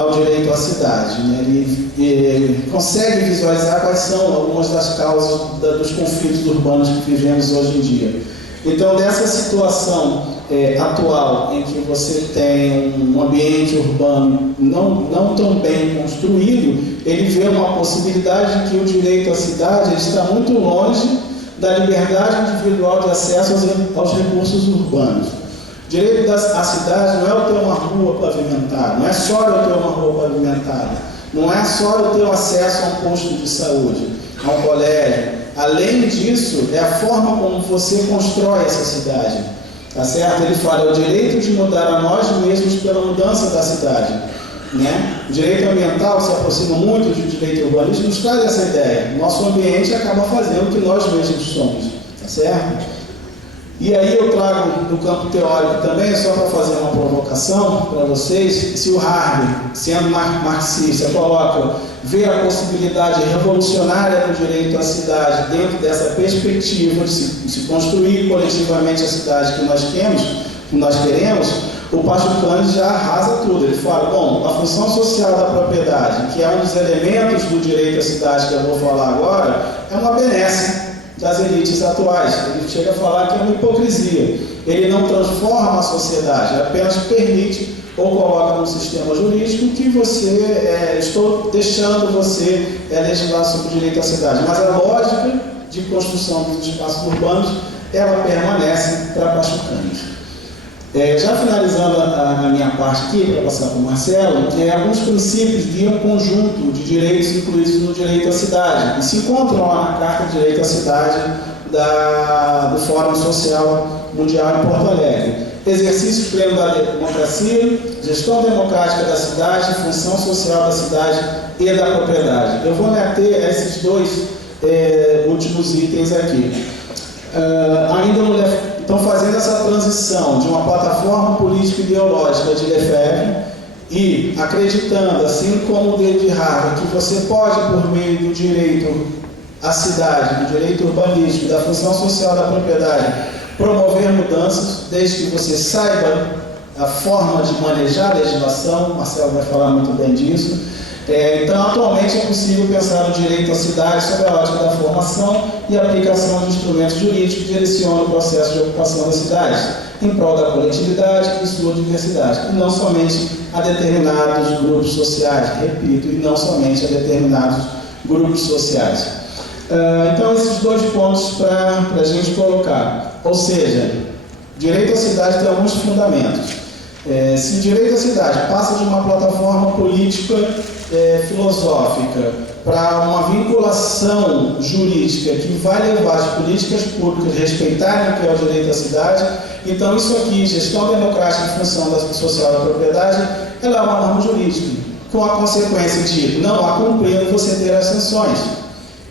ao direito à cidade, né? Ele consegue visualizar quais são algumas das causas dos conflitos urbanos que vivemos hoje em dia. Então, dessa situação atual, em que você tem um ambiente urbano não tão bem construído, ele vê uma possibilidade de que o direito à cidade está muito longe da liberdade individual de acesso aos recursos urbanos. O direito à cidade não é eu ter uma rua pavimentada, não é só eu ter uma rua pavimentada, não é só eu ter o acesso a um posto de saúde, a um colégio. Além disso, é a forma como você constrói essa cidade. Tá certo? Ele fala, é o direito de mudar a nós mesmos pela mudança da cidade. Né? O direito ambiental se aproxima muito do direito urbanístico, nos traz essa ideia. Nosso ambiente acaba fazendo o que nós mesmos somos. Tá certo? E aí eu trago no campo teórico também, só para fazer uma provocação para vocês, se o Harvey, sendo marxista, vê a possibilidade revolucionária do direito à cidade dentro dessa perspectiva de se construir coletivamente a cidade que nós queremos, o Pachucanes já arrasa tudo. Ele fala, bom, a função social da propriedade, que é um dos elementos do direito à cidade que eu vou falar agora, é uma benesse das elites atuais. Ele chega a falar que é uma hipocrisia. Ele não transforma a sociedade, apenas permite ou coloca no sistema jurídico que estou deixando você legislar sobre o direito à cidade. Mas a lógica de construção dos espaços urbanos, ela permanece para Pachucanes. Já finalizando a minha parte aqui, para passar para o Marcelo, alguns princípios guiam um conjunto de direitos incluídos no direito à cidade, e se encontram lá na Carta de Direito à Cidade do Fórum Social Mundial em Porto Alegre. Exercício pleno da democracia, gestão democrática da cidade, função social da cidade e da propriedade. Eu vou me ater a esses dois últimos itens aqui. Estão fazendo essa transição de uma plataforma político-ideológica de Lefebvre e acreditando, assim como o David Harvey, que você pode, por meio do direito à cidade, do direito urbanístico, da função social da propriedade, promover mudanças, desde que você saiba a forma de manejar a legislação. O Marcelo vai falar muito bem disso. Então, atualmente é possível pensar no direito à cidade sob a ótica da formação e aplicação de instrumentos jurídicos que direcionam o processo de ocupação das cidades, em prol da coletividade e sua diversidade, e não somente a determinados grupos sociais, repito, e não somente a determinados grupos sociais. Então, esses 2 pontos para a gente colocar. Ou seja, direito à cidade tem alguns fundamentos. Se o direito à cidade passa de uma plataforma política filosófica para uma vinculação jurídica que vai levar as políticas públicas a respeitarem o que é o direito à cidade, então isso aqui, gestão democrática em função da social da propriedade, ela é uma norma jurídica, com a consequência de não há cumprindo você ter as sanções.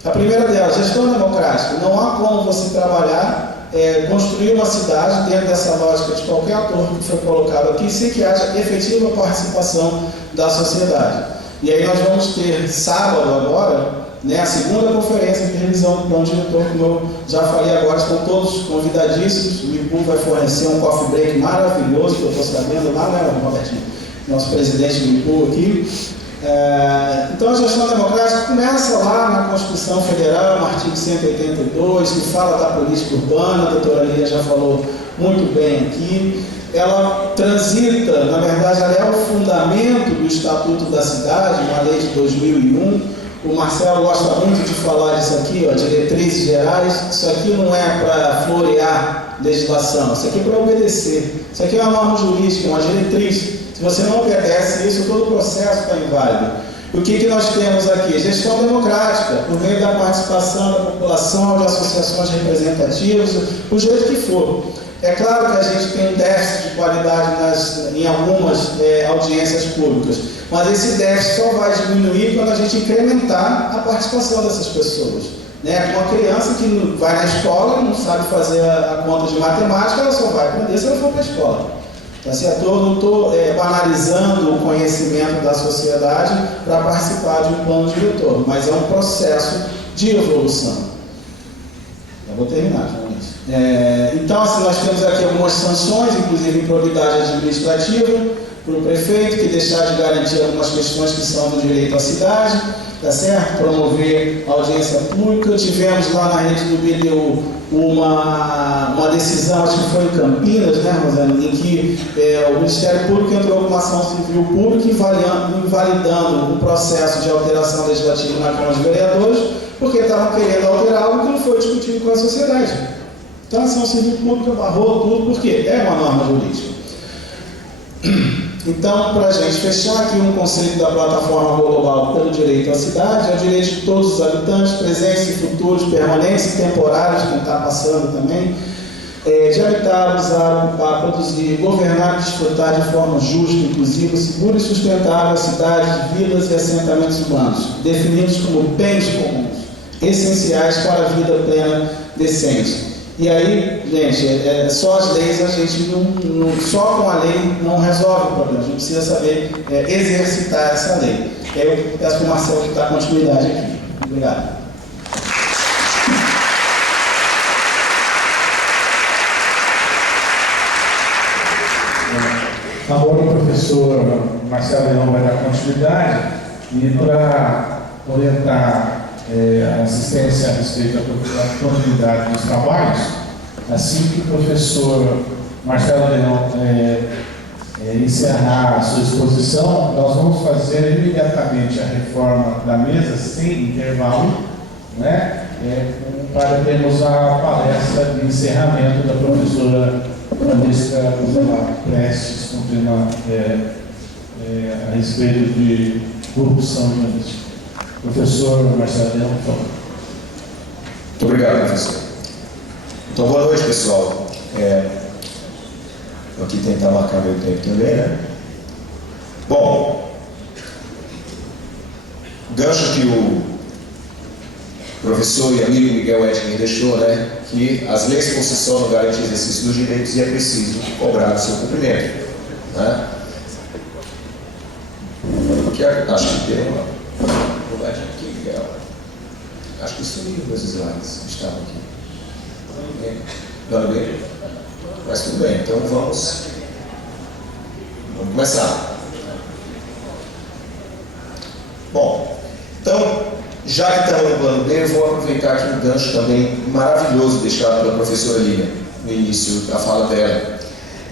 A primeira delas, gestão democrática, não há como você trabalhar, construir uma cidade dentro dessa lógica de qualquer ator que foi colocado aqui, sem que haja efetiva participação da sociedade. E aí nós vamos ter sábado agora, a segunda conferência de revisão do plano diretor, como eu já falei agora, estão todos convidadíssimos. O IPU vai fornecer um coffee break maravilhoso, que eu estou sabendo lá, né, Robertinho? Nosso presidente do IPU aqui. Então a gestão democrática começa lá na Constituição Federal, no artigo 182, que fala da política urbana, a doutora Lia já falou muito bem aqui. Ela transita, na verdade, ela é o fundamento do Estatuto da Cidade, uma lei de 2001. O Marcelo gosta muito de falar disso aqui, diretrizes gerais. Isso aqui não é para florear legislação, isso aqui é para obedecer. Isso aqui é uma norma jurídica, uma diretriz. Se você não obedece isso, todo o processo está inválido. O que nós temos aqui? Gestão democrática, por meio da participação da população, de associações representativas, do jeito que for. É claro que a gente tem um déficit de qualidade em algumas audiências públicas, mas esse déficit só vai diminuir quando a gente incrementar a participação dessas pessoas. Uma criança que vai na escola, não sabe fazer a conta de matemática, ela só vai aprender se ela for para a escola. Eu não estou banalizando o conhecimento da sociedade para participar de um plano diretor, mas é um processo de evolução. Eu vou terminar, gente. Então, nós temos aqui algumas sanções, inclusive improbidade administrativa, para o prefeito, que deixar de garantir algumas questões que são do direito à cidade, tá certo? Promover audiência pública. Tivemos lá na rede do BDU uma decisão, acho que foi em Campinas, né, Rosana, em que o Ministério Público entrou com uma ação civil pública invalidando um processo de alteração legislativa na Câmara de Vereadores, porque estavam querendo alterar algo que não foi discutido com a sociedade. Então a ação civil pública barrou tudo, porque é uma norma jurídica. Então, para a gente fechar aqui um conceito da plataforma global pelo direito à cidade, é o direito de todos os habitantes, presentes e futuros, permanentes e temporários, quem está passando também, de habitar, usar, ocupar, produzir, governar e desfrutar de forma justa, inclusiva, segura e sustentável as cidades, vilas e assentamentos humanos, definidos como bens comuns, essenciais para a vida plena, decente. E aí, gente, só as leis, a gente só com a lei não resolve o problema. A gente precisa saber exercitar essa lei. Eu peço para o Marcelo que dá continuidade aqui. Obrigado. Agora o professor Marcelo Leão vai dar continuidade e para orientar a assistência a respeito da continuidade dos trabalhos, assim que o professor Marcelo Leão encerrar a sua exposição, nós vamos fazer imediatamente a reforma da mesa, sem intervalo, né, para termos a palestra de encerramento da professora Francisca Prestes, com tema a respeito de corrupção jornalística. Professor Marcelo Leão, por favor. Muito obrigado, professor. Então, boa noite, pessoal. Vou aqui tentar marcar meu tempo também, né? Bom, gancho que o professor e amigo Miguel Edmir deixou, né? Que as leis por si só não garantem o exercício dos direitos e é preciso cobrar o seu cumprimento, né? Acho que tem uma... aqui, Miguel. Acho que sumiu meus slides que estavam aqui. Não bem? Mas tudo bem, então vamos começar. Bom, então, já que estamos no plano B, eu vou aproveitar aqui um gancho também maravilhoso deixado pela professora Lívia no início da fala dela.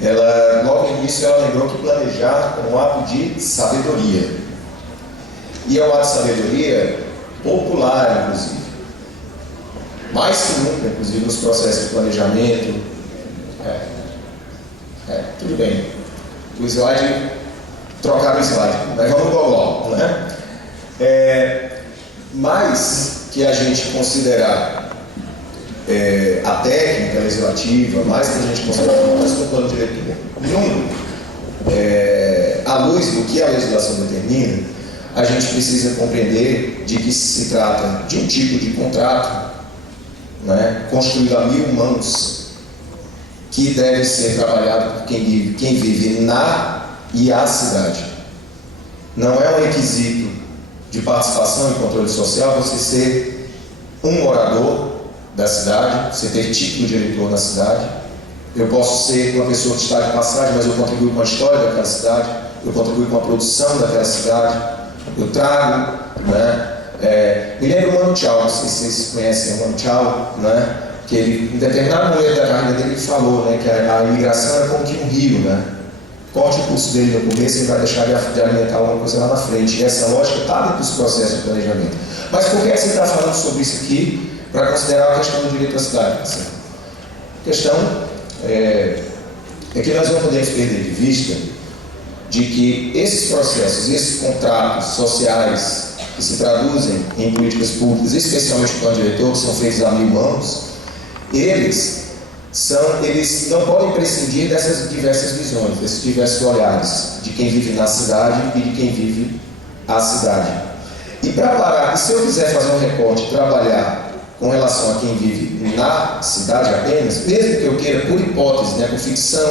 Ela, logo no início, ela lembrou que planejar é um ato de sabedoria. E é um ato de sabedoria popular, inclusive. mais que nunca, inclusive nos processos de planejamento. Tudo bem. O slide, trocaram o slide, mas vamos gogó, né? Mais que a gente considerar a técnica legislativa, mais que a gente considerar o plano diretor, à luz do que a legislação determina, a gente precisa compreender de que se trata de um tipo de contrato, né, construído a 1000 mãos, que deve ser trabalhado por quem vive na e a cidade. Não é um requisito de participação e controle social você ser um morador da cidade, você ter título de eleitor na cidade. Eu posso ser uma pessoa que está de passagem, mas eu contribuo com a história daquela cidade, eu contribuo com a produção daquela cidade, eu trago, né? Me lembro o Mano Chao, não sei se vocês conhecem o Mano Chao, né? Que ele, em determinado momento da carreira dele, ele falou, né, que a imigração era como que um rio, né? Corte o curso dele no começo, ele vai deixar de alimentar alguma coisa lá na frente. E essa lógica está dentro dos processos de planejamento. Mas por que você está falando sobre isso aqui para considerar a questão do direito à cidade? A questão é que nós não podemos perder de vista de que esses processos, esses contratos sociais que se traduzem em políticas públicas, especialmente o plano diretor, que são feitos a 1000 mãos, eles não podem prescindir dessas diversas visões, desses diversos olhares de quem vive na cidade e de quem vive a cidade. E para parar, e se eu quiser fazer um recorte, trabalhar com relação a quem vive na cidade apenas, mesmo que eu queira, por hipótese, né, por ficção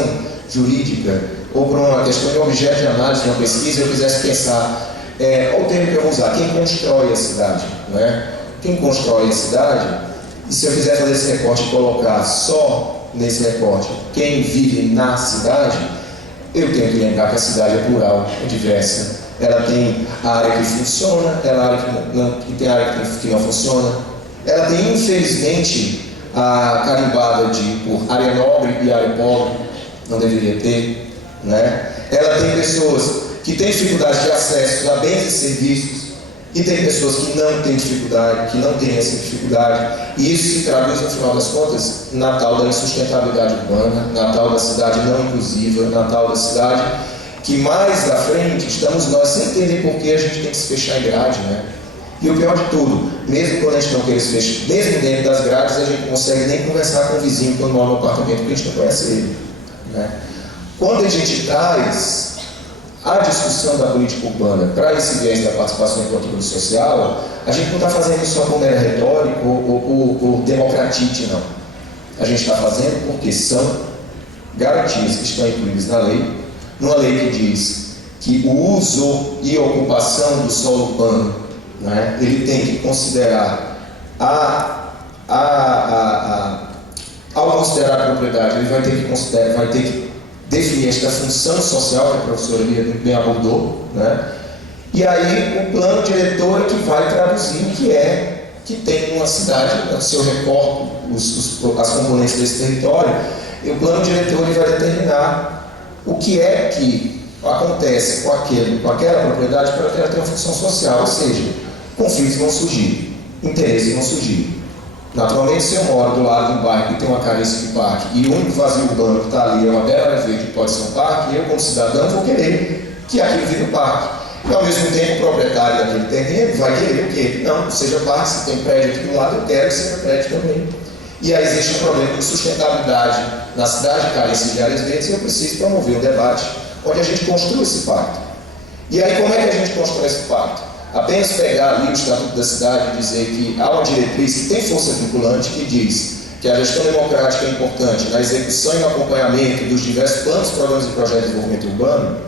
jurídica, ou por uma questão de objeto de análise de uma pesquisa, eu quisesse pensar, olha o termo que eu vou usar, quem constrói a cidade, não é? Quem constrói a cidade, e se eu quiser fazer esse recorte e colocar só nesse recorte quem vive na cidade, eu tenho que lembrar que a cidade é plural, é diversa. Ela tem a área que funciona, tem a área que não funciona. Ela tem, infelizmente, a carimbada por área nobre e área pobre, não deveria ter, né? Ela tem pessoas que têm dificuldade de acesso a bens e serviços, e tem pessoas que não têm dificuldade, que não têm essa dificuldade, e isso se traduz, no final das contas, na tal da insustentabilidade urbana, na tal da cidade não inclusiva, na tal da cidade que mais à frente estamos nós sem entender por que a gente tem que se fechar em grade, né? E o pior de tudo, mesmo quando a gente não quer se fechar, mesmo dentro das grades, a gente não consegue nem conversar com o vizinho quando mora no apartamento, porque a gente não conhece ele, né? Quando a gente traz a discussão da política urbana para esse viés da participação e controle social, a gente não está fazendo isso só por mera retórica ou por democratite, não. A gente está fazendo porque são garantias que estão incluídas na lei, numa lei que diz que o uso e ocupação do solo urbano, né, ele tem que considerar ao considerar a propriedade, ele vai ter que definir esta função social que a professora Lia muito bem abordou, né? E aí o plano diretor é que vai traduzir o que tem uma cidade, no seu recorte, as componentes desse território, e o plano diretor ele vai determinar o que é que acontece com aquela propriedade para que ela tenha uma função social, ou seja, conflitos vão surgir, interesses vão surgir. Naturalmente, se eu moro do lado de um bairro que tem uma carência de parque e o único vazio urbano que está ali é uma bela área verde que pode ser um parque, eu, como cidadão, vou querer que aquilo vire um parque. E, ao mesmo tempo, o proprietário daquele terreno vai querer o quê? Não seja parque, se tem prédio aqui do lado, eu quero que seja prédio também. E aí existe um problema de sustentabilidade na cidade, carência de áreas verdes, e eu preciso promover um debate onde a gente construa esse pacto. E aí, como é que a gente constrói esse pacto? Apenas pegar ali o Estatuto da Cidade e dizer que há uma diretriz que tem força vinculante que diz que a gestão democrática é importante na execução e no acompanhamento dos diversos planos, programas e projetos de desenvolvimento urbano,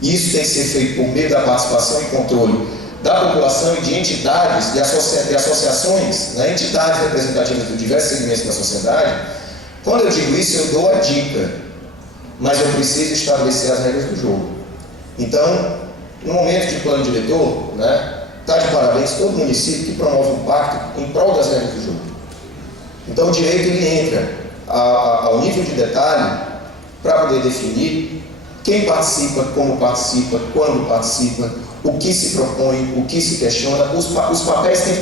e isso tem que ser feito por meio da participação e controle da população e de entidades, de associações, né, entidades representativas de diversos segmentos da sociedade. Quando eu digo isso, eu dou a dica, mas eu preciso estabelecer as regras do jogo. Então, no momento de plano diretor, né, está de parabéns todo município que promove um pacto em prol das regras do jogo. Então o direito ele entra ao nível de detalhe para poder definir quem participa, como participa, quando participa, o que se propõe, o que se questiona. Os papéis têm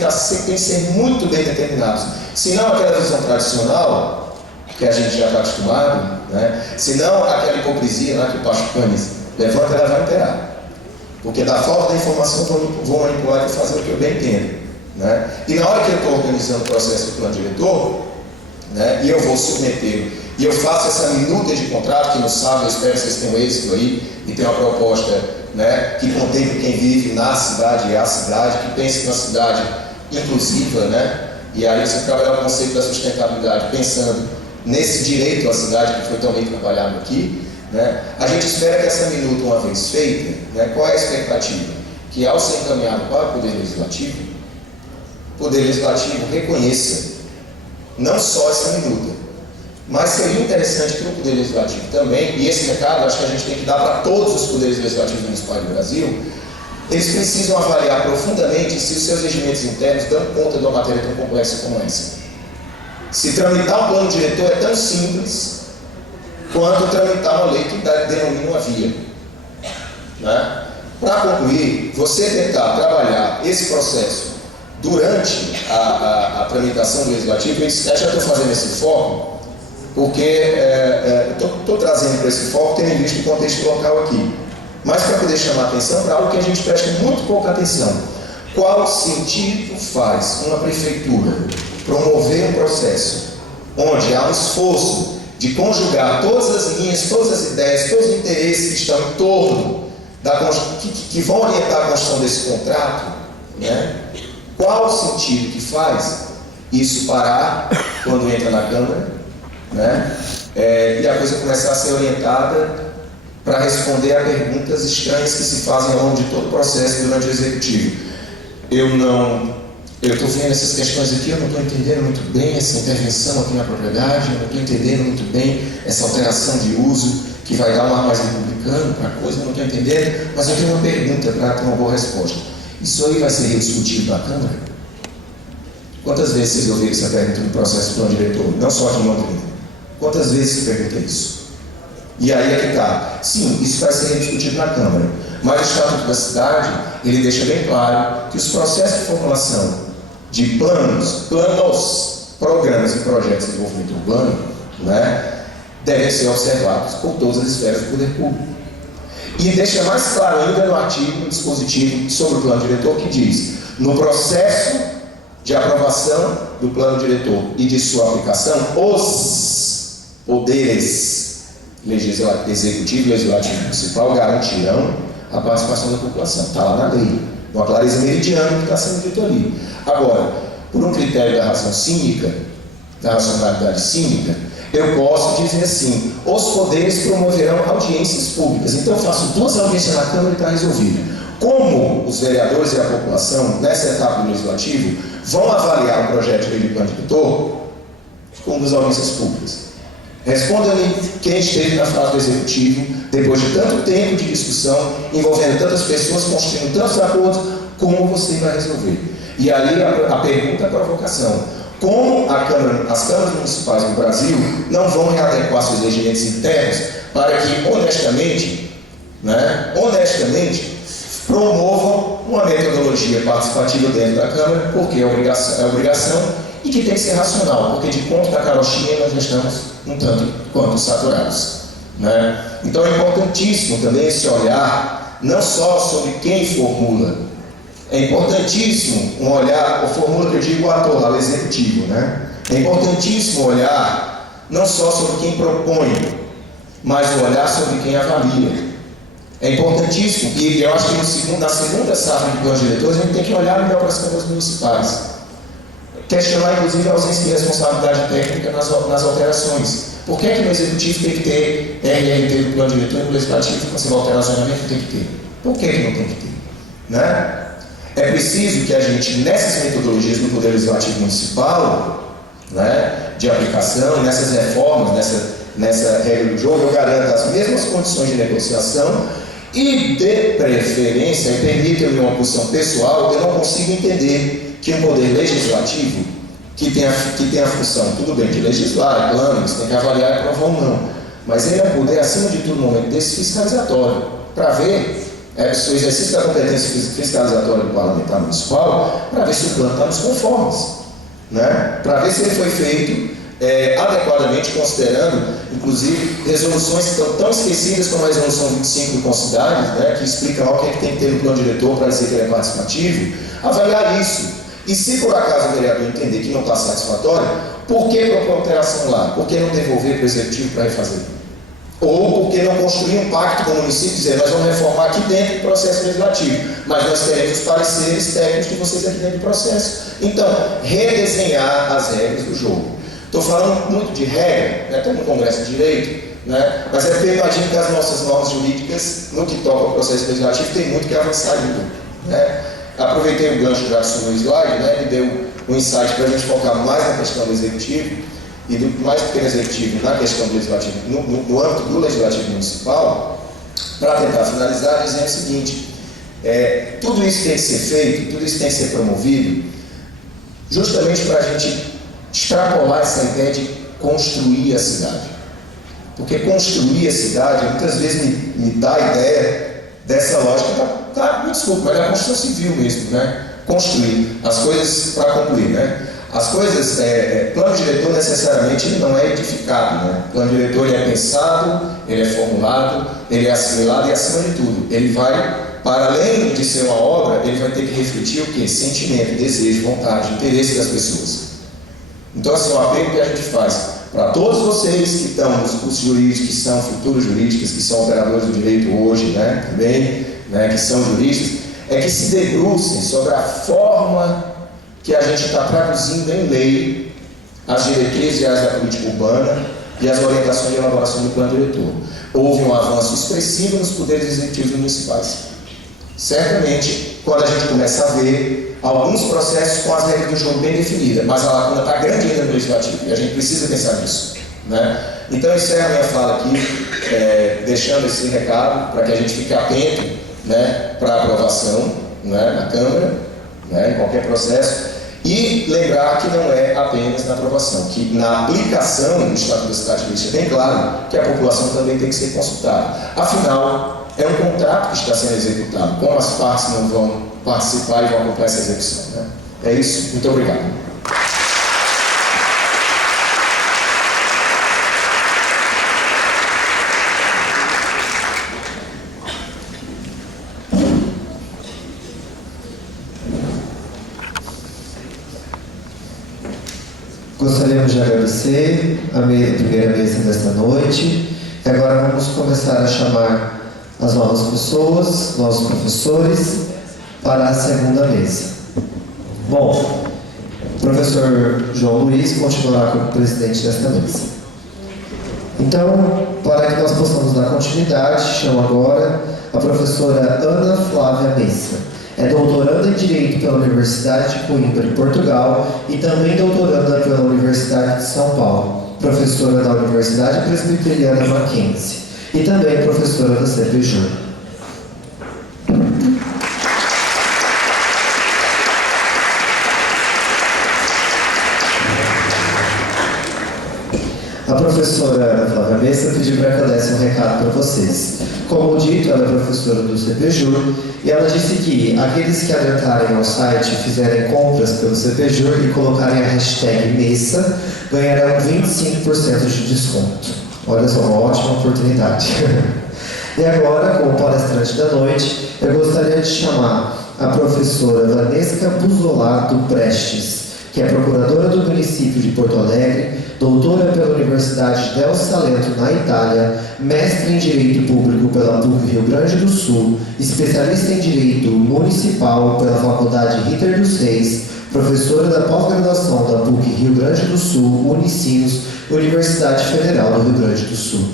que ser muito bem determinados. Senão aquela visão tradicional, que a gente já está acostumado, né? Senão aquela hipocrisia lá que o Pacho Canes levanta, ela vai imperar. Porque da falta da informação vou manipular e fazer o que eu bem entendo. Né? E na hora que eu estou organizando o processo do plano diretor, né, e eu vou submeter, e eu faço essa minuta de contrato, que no sábado eu espero que vocês tenham êxito aí, e tem uma proposta, né, que contemple quem vive na cidade e a cidade, que pense na cidade inclusiva, né? E aí você trabalhar o conceito da sustentabilidade pensando nesse direito à cidade que foi tão bem trabalhado aqui, né? A gente espera que essa minuta, uma vez feita, né, qual é a expectativa? Que ao ser encaminhado para o Poder Legislativo reconheça não só essa minuta, mas seria interessante que o Poder Legislativo também, e esse recado acho que a gente tem que dar para todos os poderes legislativos municipais do Brasil, eles precisam avaliar profundamente se os seus regimentos internos dão conta de uma matéria tão complexa como essa. Se tramitar um plano diretor é tão simples quanto tramitar uma lei que denomina uma via. Né? Para concluir, você tentar trabalhar esse processo durante a tramitação do Legislativo, eu já estou fazendo esse foco, porque estou trazendo para esse foco, tendo em vista o contexto local aqui. Mas para poder chamar a atenção para algo que a gente presta muito pouca atenção. Qual sentido faz uma prefeitura promover um processo onde há um esforço de conjugar todas as linhas, todas as ideias, todos os interesses que estão em torno que vão orientar a construção desse contrato, né? Qual o sentido que faz isso parar quando entra na Câmara, né? E a coisa começar a ser orientada para responder a perguntas estranhas que se fazem ao longo de todo o processo durante o Executivo. Eu estou vendo essas questões aqui, eu não estou entendendo muito bem essa intervenção aqui na propriedade, eu não estou entendendo muito bem essa alteração de uso que vai dar um ar mais republicano para a coisa, eu não estou entendendo, mas eu tenho uma pergunta para ter uma boa resposta. Isso aí vai ser rediscutido na Câmara? Quantas vezes vocês ouviram essa pergunta no processo do plano diretor? Não só aqui em Londrina. Quantas vezes se pergunta isso? E aí é que está. Sim, isso vai ser rediscutido na Câmara. Mas o Estatuto da Cidade, ele deixa bem claro que os processos de formulação de planos, programas e projetos de desenvolvimento urbano, né, devem ser observados por todas as esferas do poder público. E deixa mais claro ainda no artigo, no dispositivo sobre o plano diretor, que diz: no processo de aprovação do plano diretor e de sua aplicação, os poderes executivo e legislativo municipal garantirão a participação da população. Está lá na lei, uma clareza meridiana que está sendo dito ali. Agora, por um critério da razão cínica, da racionalidade cínica, eu posso dizer assim: os poderes promoverão audiências públicas. Então eu faço 2 audiências na Câmara e está resolvido. Como os vereadores e a população, nessa etapa do Legislativo, vão avaliar o projeto de lei de plano diretor? Com 2 audiências públicas. Responda-me quem esteve na fase do Executivo, depois de tanto tempo de discussão, envolvendo tantas pessoas, construindo tantos acordos, como você vai resolver? E aí a pergunta, a provocação: como as câmaras municipais do Brasil não vão readequar seus regimentos internos para que, honestamente, promovam uma metodologia participativa dentro da Câmara, porque é obrigação e que tem que ser racional, porque de conta da carochinha nós já estamos um tanto quanto saturados. Né? Então é importantíssimo também esse olhar, não só sobre quem formula, é importantíssimo um olhar, a formula que eu digo o ator lá, o executivo, né? É importantíssimo olhar não só sobre quem propõe, mas o olhar sobre quem avalia. É importantíssimo, e eu acho que na segunda safra de planos diretores a gente tem que olhar melhor para as câmaras municipais. Questionar, inclusive, a ausência de responsabilidade técnica nas alterações. Por que no Executivo tem que ter RRT do plano diretor e no Legislativo, quando você vai alterar o zonamento, tem que ter? Por que não tem que ter? Né? É preciso que a gente, nessas metodologias do Poder Legislativo Municipal, né, de aplicação, nessas reformas, nessa regra do jogo, eu garanto as mesmas condições de negociação e, de preferência, e permitam-me uma posição pessoal, eu não consigo entender que um Poder Legislativo, que tem a função, tudo bem, de legislar, planos, tem que avaliar e aprovar ou não, mas ele é um poder, acima de tudo, no momento desse, fiscalizatório, para ver o exercício da competência fiscalizatória do parlamentar municipal, para ver se o plano está nos conformes, né? Para ver se ele foi feito adequadamente, considerando, inclusive, resoluções que estão tão esquecidas como a resolução 25 do Concidades, né, que explica lá o que é que tem que ter no plano diretor para dizer que ele é participativo, avaliar isso. E se por acaso o vereador entender que não está satisfatório, por que propor alteração lá? Por que não devolver para o executivo para refazer? Ou por que não construir um pacto com o município e dizer, nós vamos reformar aqui dentro do processo legislativo, mas nós teremos os pareceres técnicos de vocês aqui dentro do processo. Então, redesenhar as regras do jogo. Estou falando muito de regra, né? Estou no Congresso de Direito, né? Mas é porque eu imagino que as nossas normas jurídicas, no que toca ao processo legislativo, tem muito que avançar ainda, né? Aproveitei o gancho já sobre o slide, né? Me deu um insight para a gente focar mais na questão do executivo, e mais do que no executivo, na questão do legislativo, no âmbito do legislativo municipal, para tentar finalizar dizendo o seguinte: tudo isso tem que ser feito, tudo isso tem que ser promovido, justamente para a gente extrapolar essa ideia de construir a cidade. Porque construir a cidade muitas vezes me dá a ideia dessa lógica me desculpa, mas é a construção civil mesmo, né? Construir as coisas para concluir, né? As coisas, plano diretor necessariamente ele não é edificado, né? Plano diretor ele é pensado, ele é formulado, ele é assimilado e, acima de tudo, ele vai, para além de ser uma obra, ele vai ter que refletir o quê? Sentimento, desejo, vontade, interesse das pessoas. Então, assim, o apelo que a gente faz para todos vocês que estão nos cursos jurídicos, que são futuros jurídicos, que são operadores do direito hoje, né, também, né, que são juristas, é que se debrucem sobre a forma que a gente está traduzindo em lei as diretrizes gerais da política urbana e as orientações de elaboração do plano diretor. Houve um avanço expressivo nos poderes executivos municipais. Certamente, quando a gente começa a ver alguns processos com as regras do jogo bem definidas, mas a lacuna está grande ainda no legislativo, e a gente precisa pensar nisso, né? Então, eu encerro a minha fala aqui, deixando esse recado para que a gente fique atento, né, para a aprovação, né, na Câmara, né, em qualquer processo, e lembrar que não é apenas na aprovação, que na aplicação do Estatuto da Cidade deixa bem claro que a população também tem que ser consultada. Afinal, é um contrato que está sendo executado, como as partes não vão participar e vão acompanhar essa execução, né? É isso, muito obrigado. Gostaríamos de agradecer a primeira mesa desta noite. E agora vamos começar a chamar as novas pessoas, nossos professores, para a segunda mesa. Bom, o professor João Luiz continuará como presidente desta mesa. Então, para que nós possamos dar continuidade, chamo agora a professora Ana Flávia Messa. É doutoranda em Direito pela Universidade de Coimbra, em Portugal, e também doutoranda pela Universidade de São Paulo, professora da Universidade Presbiteriana Mackenzie, e também professora da CPJ. A professora Ana Flávia Messa pediu para que eu desse um recado para vocês. Como dito, ela é professora do CPJUR e ela disse que aqueles que adentrarem ao site e fizerem compras pelo CPJUR e colocarem a hashtag Messa ganharão 25% de desconto. Olha só, uma ótima oportunidade. E agora, como palestrante da noite, eu gostaria de chamar a professora Vanesca Buzolato Prestes, que é procuradora do município de Porto Alegre, doutora pela Universidade Del Salento, na Itália, mestre em Direito Público pela PUC Rio Grande do Sul, especialista em Direito Municipal pela Faculdade Ritter dos Reis, professora da pós-graduação da PUC Rio Grande do Sul, Unicinos, Universidade Federal do Rio Grande do Sul.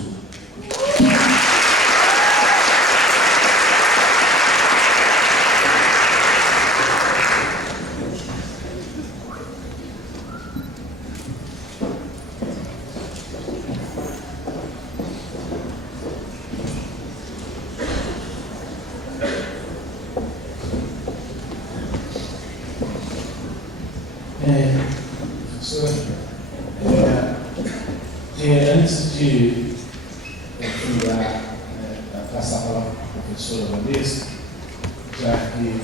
Professor, antes de professora Vanessa, já que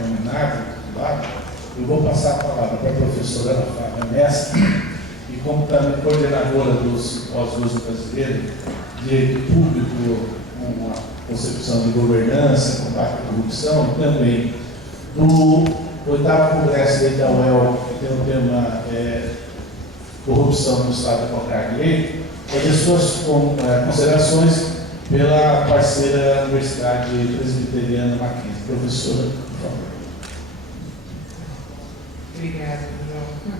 nominada do lado, eu vou passar a palavra para a professora Ana Flávia Mestre, e como também coordenadora do Simpósio Brasileiro, Direito Público, com a concepção de governança, combate à corrupção, e também do 8º Congresso da UEL, que tem o tema Corrupção no Estado Democrático de Direito, fazer suas considerações pela parceira Universidade Presbiteriana Mackenzie. Professora, por favor. Obrigada, João.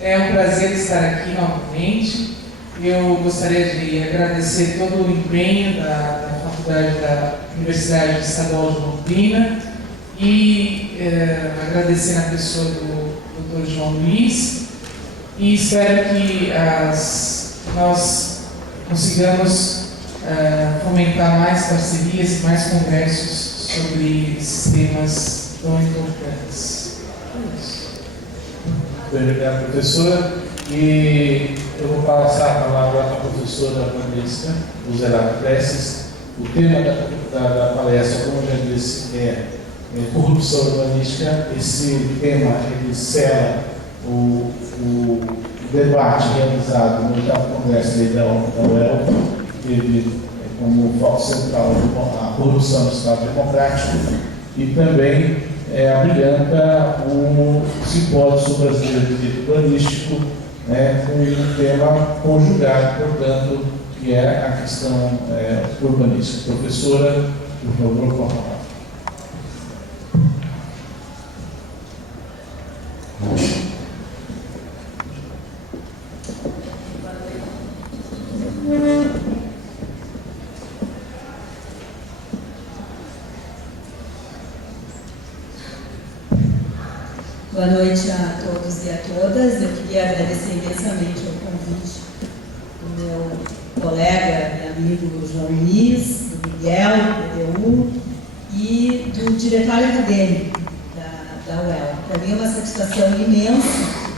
É um prazer estar aqui novamente. Eu gostaria de agradecer todo o empenho da Faculdade da Universidade Estadual de Londrina e agradecer a pessoa do Dr. João Luiz, e espero que nós consigamos fomentar mais parcerias, mais congressos sobre esses temas tão importantes. Obrigado, professora. E eu vou passar a palavra à professora Vanessa Luzerato Prestes. O tema da palestra, como eu já disse, é corrupção urbanística. Esse tema ele sela o debate realizado no 8º Congresso da UEL, que teve como foco central a corrupção no Estado Democrático, e também abrilhanta o Simpósio Brasileiro de Direito Urbanístico, com um tema conjugado, portanto, que é a questão urbanística. Professora, por favor, com a palavra. Boa noite a todos e a todas. Eu queria agradecer imensamente o convite do meu colega e amigo João Luiz, do Miguel, do EDU e do diretório acadêmico da UEL. Para mim é uma satisfação imensa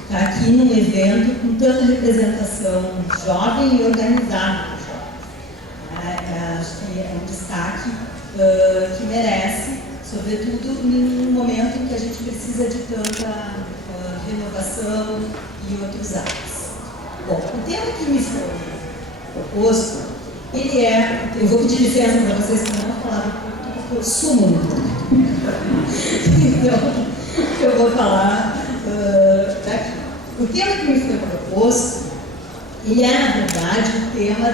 estar aqui num evento com tanta representação jovem e organizada por jovens. Acho que é um destaque que merece, sobretudo num momento em que a gente precisa de tanta renovação e outros atos. Bom, o tema que me foi proposto, ele eu vou pedir licença para vocês, que não vou falar porque eu sumo muito. Então, eu vou falar daqui. O tema que me foi proposto, ele é, na verdade, o tema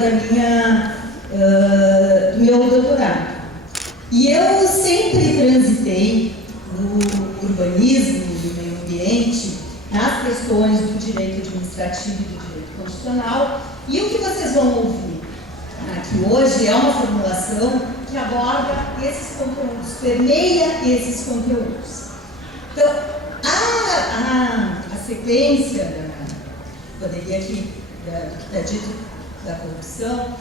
do meu doutorado. E eu sempre transitei no urbanismo, no meio ambiente, nas questões do direito administrativo e do direito constitucional, e o que vocês vão ouvir aqui hoje é uma formulação que aborda esses conteúdos, permeia esses conteúdos. Então, a sequência poderia aqui, do que está dito da corrupção,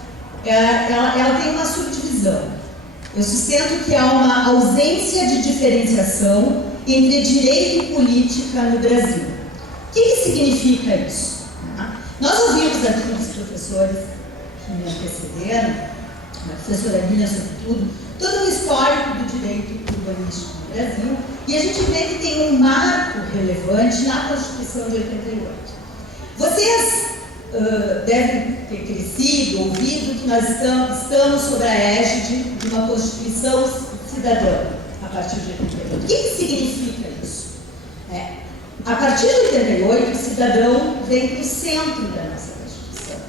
ela tem uma subdivisão. Eu sustento que há uma ausência de diferenciação entre direito e política no Brasil. O que significa isso? Nós ouvimos aqui dos professores que me antecederam, a professora Lina, sobretudo, todo o histórico do direito urbanístico no Brasil, e a gente vê que tem um marco relevante na Constituição de 88. Vocês devem ter crescido, ouvido que nós estamos sob a égide de uma Constituição cidadã a partir de 88. O que significa isso? A partir de 88, o cidadão vem para o centro da nossa Constituição.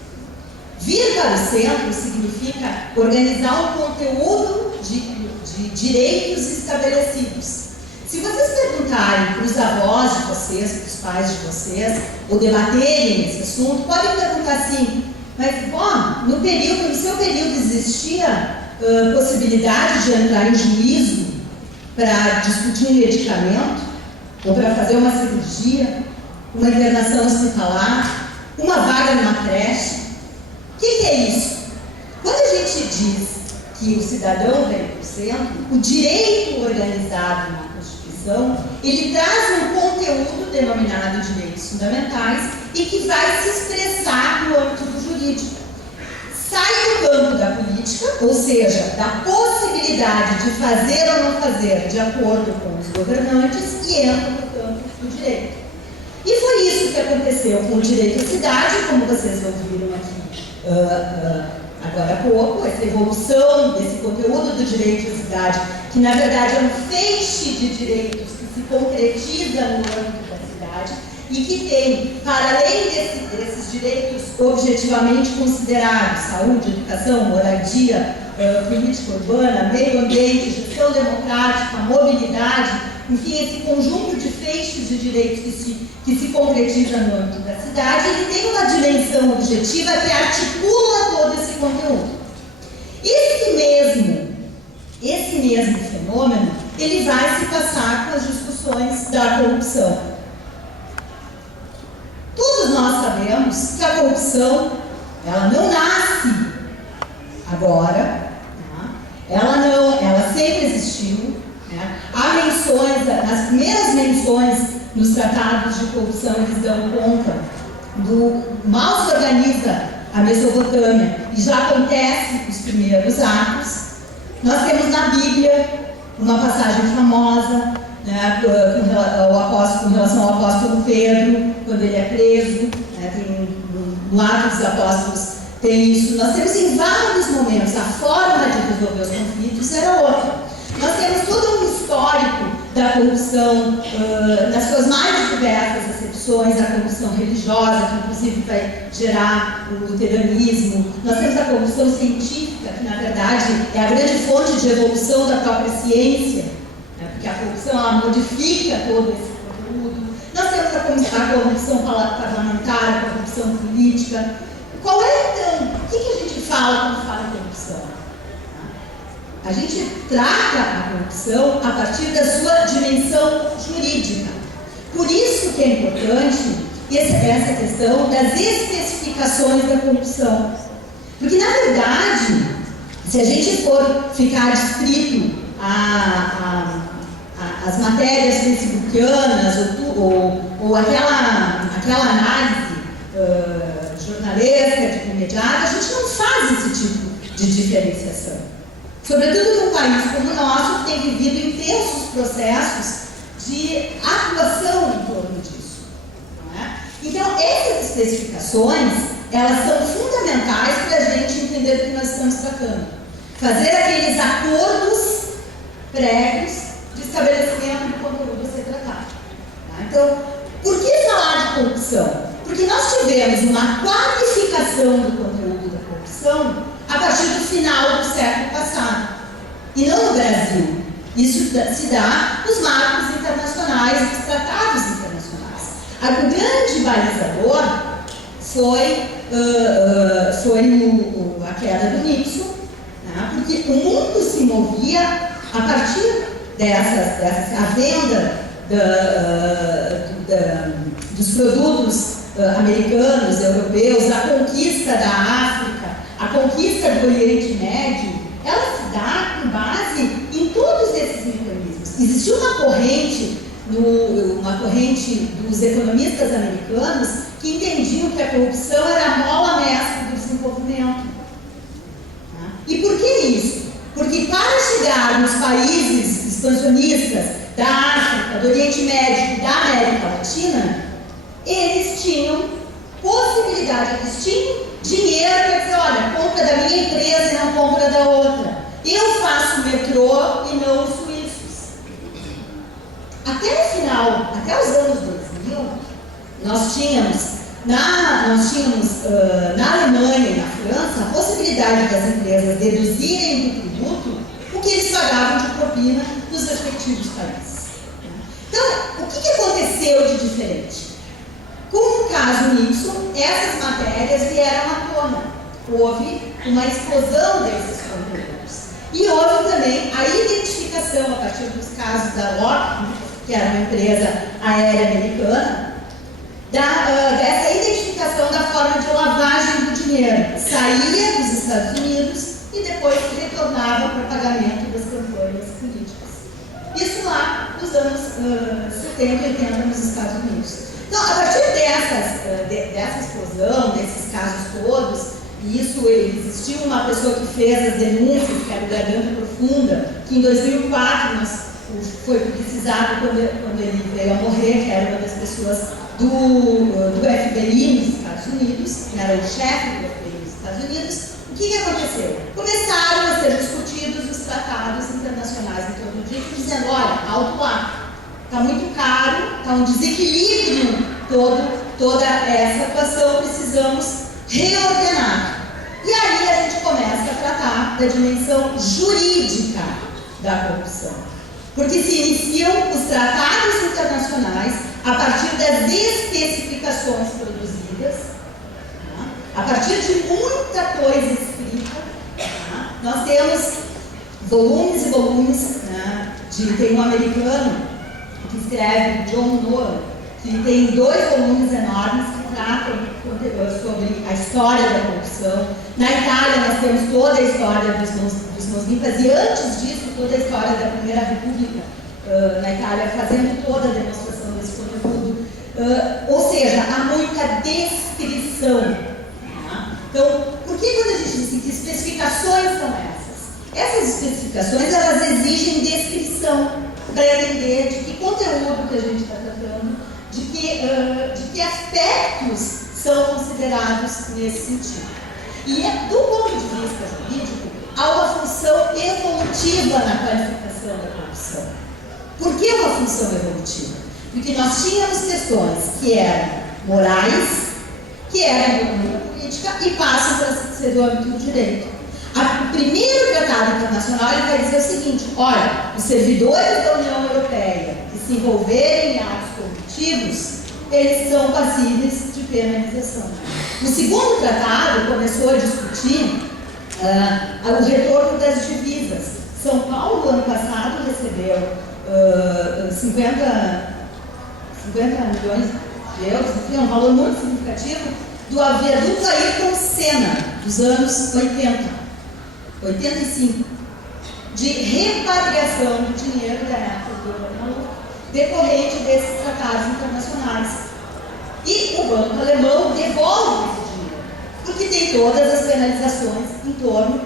Vir para o centro significa organizar um conteúdo de direitos estabelecidos. Se vocês perguntarem para os avós de vocês, para os pais de vocês, ou debaterem esse assunto, podem perguntar assim, mas, no seu período existia possibilidade de entrar em juízo para discutir um medicamento, ou para fazer uma cirurgia, uma internação hospitalar, uma vaga numa creche? O que é isso? Quando a gente diz que o cidadão vem para o centro, o direito organizado na Constituição, ele traz um conteúdo denominado direitos fundamentais e que vai se expressar no âmbito do jurídico. sai do campo da política, ou seja, da possibilidade de fazer ou não fazer de acordo com os governantes, e entra no campo do direito. E foi isso que aconteceu com o direito à cidade, como vocês ouviram aqui agora há pouco, essa evolução desse conteúdo do direito à cidade, que na verdade é um feixe de direitos que se concretiza no âmbito da cidade e que tem, para além desses direitos objetivamente considerados, saúde, educação, moradia, política urbana, meio ambiente, gestão democrática, mobilidade, enfim, esse conjunto de feixes de direitos que se concretiza no âmbito da cidade, ele tem uma dimensão objetiva que articula todo esse conteúdo. Esse mesmo fenômeno, ele vai se passar com as discussões da corrupção. Todos nós sabemos que a corrupção, ela não nasce agora, tá? Ela sempre existiu, né? Há menções, nas primeiras menções nos tratados de corrupção, eles dão conta do mal se organiza a Mesopotâmia e já acontece os primeiros atos. Nós temos na Bíblia uma passagem famosa, né, com relação ao apóstolo Pedro, quando ele é preso, né, tem, no Atos dos Apóstolos tem isso. Nós temos em vários momentos, a forma de resolver os conflitos era outra. Nós temos todo um histórico da corrupção, nas suas mais diversas acepções, a corrupção religiosa, que inclusive vai gerar o luteranismo. Nós temos a corrupção científica, que na verdade é a grande fonte de evolução da própria ciência, né, porque a corrupção ela modifica todo esse conteúdo. Nós temos a corrupção parlamentar, a corrupção política. Qual é então? O que a gente fala quando fala em corrupção? A gente trata a corrupção a partir da sua dimensão jurídica. Por isso que é importante essa questão das especificações da corrupção. Porque, na verdade, se a gente for ficar descrito as matérias facebookianas ou aquela análise jornalesca, de imediata, a gente não faz esse tipo de diferenciação. Sobretudo num país como o nosso, que tem vivido intensos processos de atuação em torno disso. Não é? Então, essas especificações, elas são fundamentais para a gente entender do que nós estamos tratando. Fazer aqueles acordos prévios de estabelecimento do conteúdo a ser tratado. Tá? Então, por que falar de corrupção? Porque nós tivemos uma qualificação do conteúdo da corrupção a partir do final do século passado. E não no Brasil. Isso se dá nos marcos internacionais, nos tratados internacionais. O grande balizador foi a queda do Nixon, né? Porque o mundo se movia a partir a venda dos produtos americanos, europeus, a conquista da África, a conquista do Oriente Médio, ela se dá com base em todos esses mecanismos. Existiu uma corrente dos economistas americanos que entendiam que a corrupção era a mola mestra do desenvolvimento. E por que isso? Porque para chegar nos países expansionistas da África, do Oriente Médio e da América Latina, eles tinham possibilidade, eles tinham dinheiro para dizer, olha, compra da minha empresa e não compra da outra. Eu faço metrô e não os suíços. Até o final, até os anos 2000, nós tínhamos na Alemanha e na França a possibilidade das empresas deduzirem do tributo o que eles pagavam de propina nos respectivos países. Então, o que aconteceu de diferente? Com o caso Nixon, essas matérias vieram à tona. Houve uma explosão desses conteúdos. E houve também a identificação, a partir dos casos da Lockheed, que era uma empresa aérea americana, dessa identificação da forma de lavagem do dinheiro. Saía dos Estados Unidos e depois retornava para pagamento das campanhas políticas. Isso lá nos anos 70 e 80 nos Estados Unidos. Então, a partir dessa explosão, desses casos todos, e isso existiu uma pessoa que fez as denúncias, que era o Garganta Profunda, que em 2004 foi publicizado quando ele veio a morrer, que era uma das pessoas do FBI nos Estados Unidos, que era o chefe do FBI nos Estados Unidos. O que aconteceu? Começaram a ser discutidos os tratados internacionais em todo o dia, dizendo, olha, alto lá, está muito caro, está um desequilíbrio toda essa equação, precisamos reordenar. E aí a gente começa a tratar da dimensão jurídica da corrupção. Porque se iniciam os tratados internacionais a partir das especificações produzidas, a partir de muita coisa escrita. Nós temos volumes e volumes, tem um americano que escreve, John Nolan, que tem 2 volumes enormes que tratam sobre a história da corrupção. Na Itália nós temos toda a história dos mãos limpas e antes disso toda a história da Primeira República na Itália, fazendo toda a demonstração desse conteúdo. Ou seja, há muita descrição. Então, por que quando a gente diz que especificações são essas? Essas especificações, elas exigem descrição para entender de que conteúdo que a gente está tratando, de que aspectos são considerados nesse sentido. E do ponto de vista jurídico, há uma função evolutiva na qualificação da corrupção. Por que uma função evolutiva? Porque nós tínhamos questões que eram morais, que eram do âmbito da política e passam para ser do âmbito do direito. O primeiro tratado internacional ele vai dizer o seguinte: olha, os servidores da União Europeia que se envolverem em atos corruptivos, eles são passíveis de penalização. O segundo tratado começou a discutir o retorno das divisas. São Paulo, ano passado, recebeu 50 milhões de euros, enfim, um valor muito significativo, do viaduto Ayrton Senna, dos anos 85, de repatriação do dinheiro da época do Banco decorrente desses tratados internacionais. E o Banco Alemão devolve esse dinheiro, porque tem todas as penalizações em torno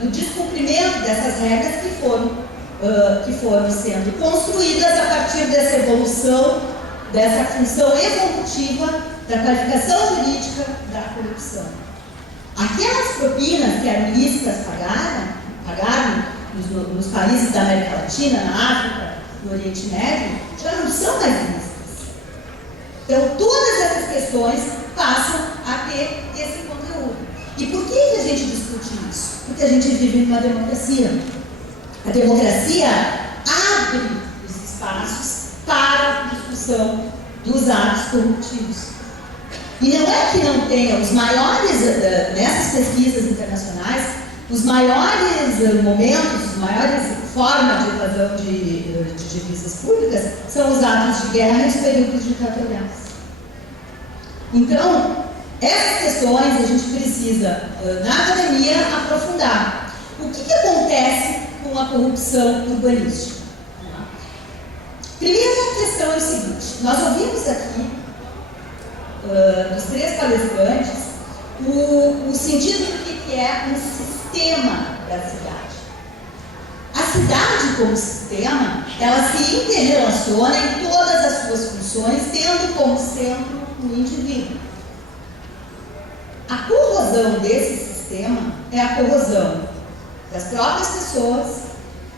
do descumprimento dessas regras que foram sendo construídas a partir dessa evolução, dessa função evolutiva da qualificação jurídica da corrupção. Aquelas propinas que eram lícitas pagarem nos países da América Latina, na África, no Oriente Médio, já não são mais lícitas. Então, todas essas questões passam a ter esse conteúdo. E por que a gente discute isso? Porque a gente vive numa democracia. A democracia abre os espaços para a discussão dos atos corruptivos. E não é que não tenha os maiores, nessas pesquisas internacionais, os maiores momentos, as maiores formas de evasão de divisas públicas são os atos de guerra e os períodos ditatoriais. Então, essas questões a gente precisa, na academia, aprofundar. O que acontece com a corrupção urbanística? Primeira questão é o seguinte: nós ouvimos aqui, dos 3 palestrantes, o sentido do que é um sistema da cidade. A cidade, como sistema, ela se interrelaciona em todas as suas funções, tendo como centro o indivíduo. A corrosão desse sistema é a corrosão das próprias pessoas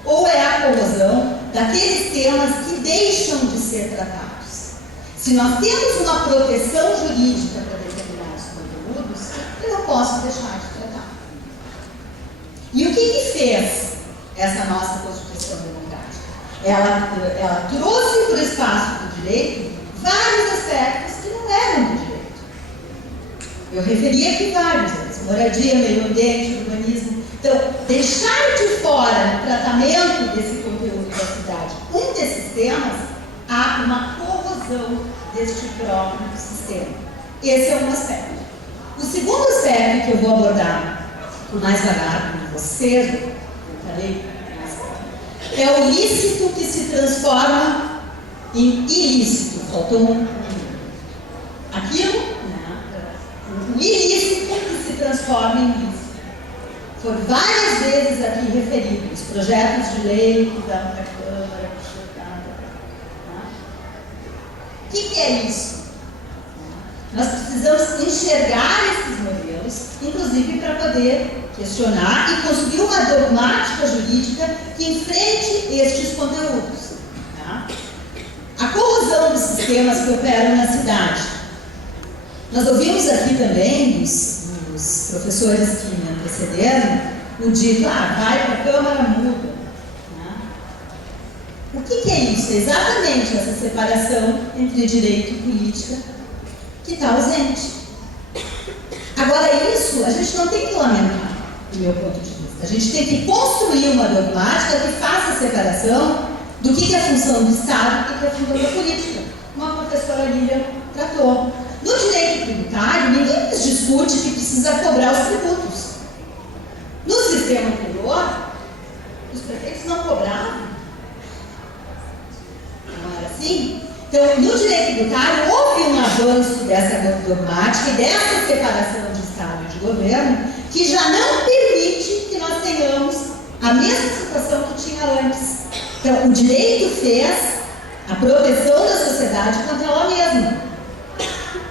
ou é a corrosão daqueles temas que deixam de ser tratados. Se nós temos uma proteção jurídica para determinados conteúdos, eu não posso deixar de tratar. E o que fez essa nossa Constituição Democrática? Ela trouxe para o espaço do direito vários aspectos que não eram do direito. Eu referi aqui vários deles: moradia, meio ambiente, urbanismo. Então, deixar de fora o tratamento desse conteúdo da cidade, um desses temas, há uma corrosão deste próprio sistema. Esse é um aspecto. O segundo aspecto que eu vou abordar mais devagar com vocês, eu falei mais é o lícito que se transforma em ilícito. Faltou aquilo, o ilícito que se transforma em vício. Foram várias vezes aqui referidos projetos de lei que dão para a Câmara, o que é isso? Nós precisamos enxergar esses modelos, inclusive para poder questionar e construir uma dogmática jurídica que enfrente estes conteúdos. Tá? A corrosão dos sistemas que operam na cidade. Nós ouvimos aqui também, os professores que me antecederam, o dito, vai para a Câmara, muda. Tá? O que é isso? É exatamente essa separação entre direito e política que está ausente. Agora, isso a gente não tem que lamentar, do meu ponto de vista. A gente tem que construir uma dogmática que faça a separação do que é função do Estado e o que é função da política. Como a professora Lilian tratou. No direito tributário, ninguém discute que precisa cobrar os tributos. No sistema anterior, os prefeitos não cobravam. Não era assim? Então, no direito tributário, houve um avanço dessa dogmática e dessa separação de Estado e de governo que já não permite que nós tenhamos a mesma situação que tinha antes. Então, o direito fez a proteção da sociedade contra ela mesma.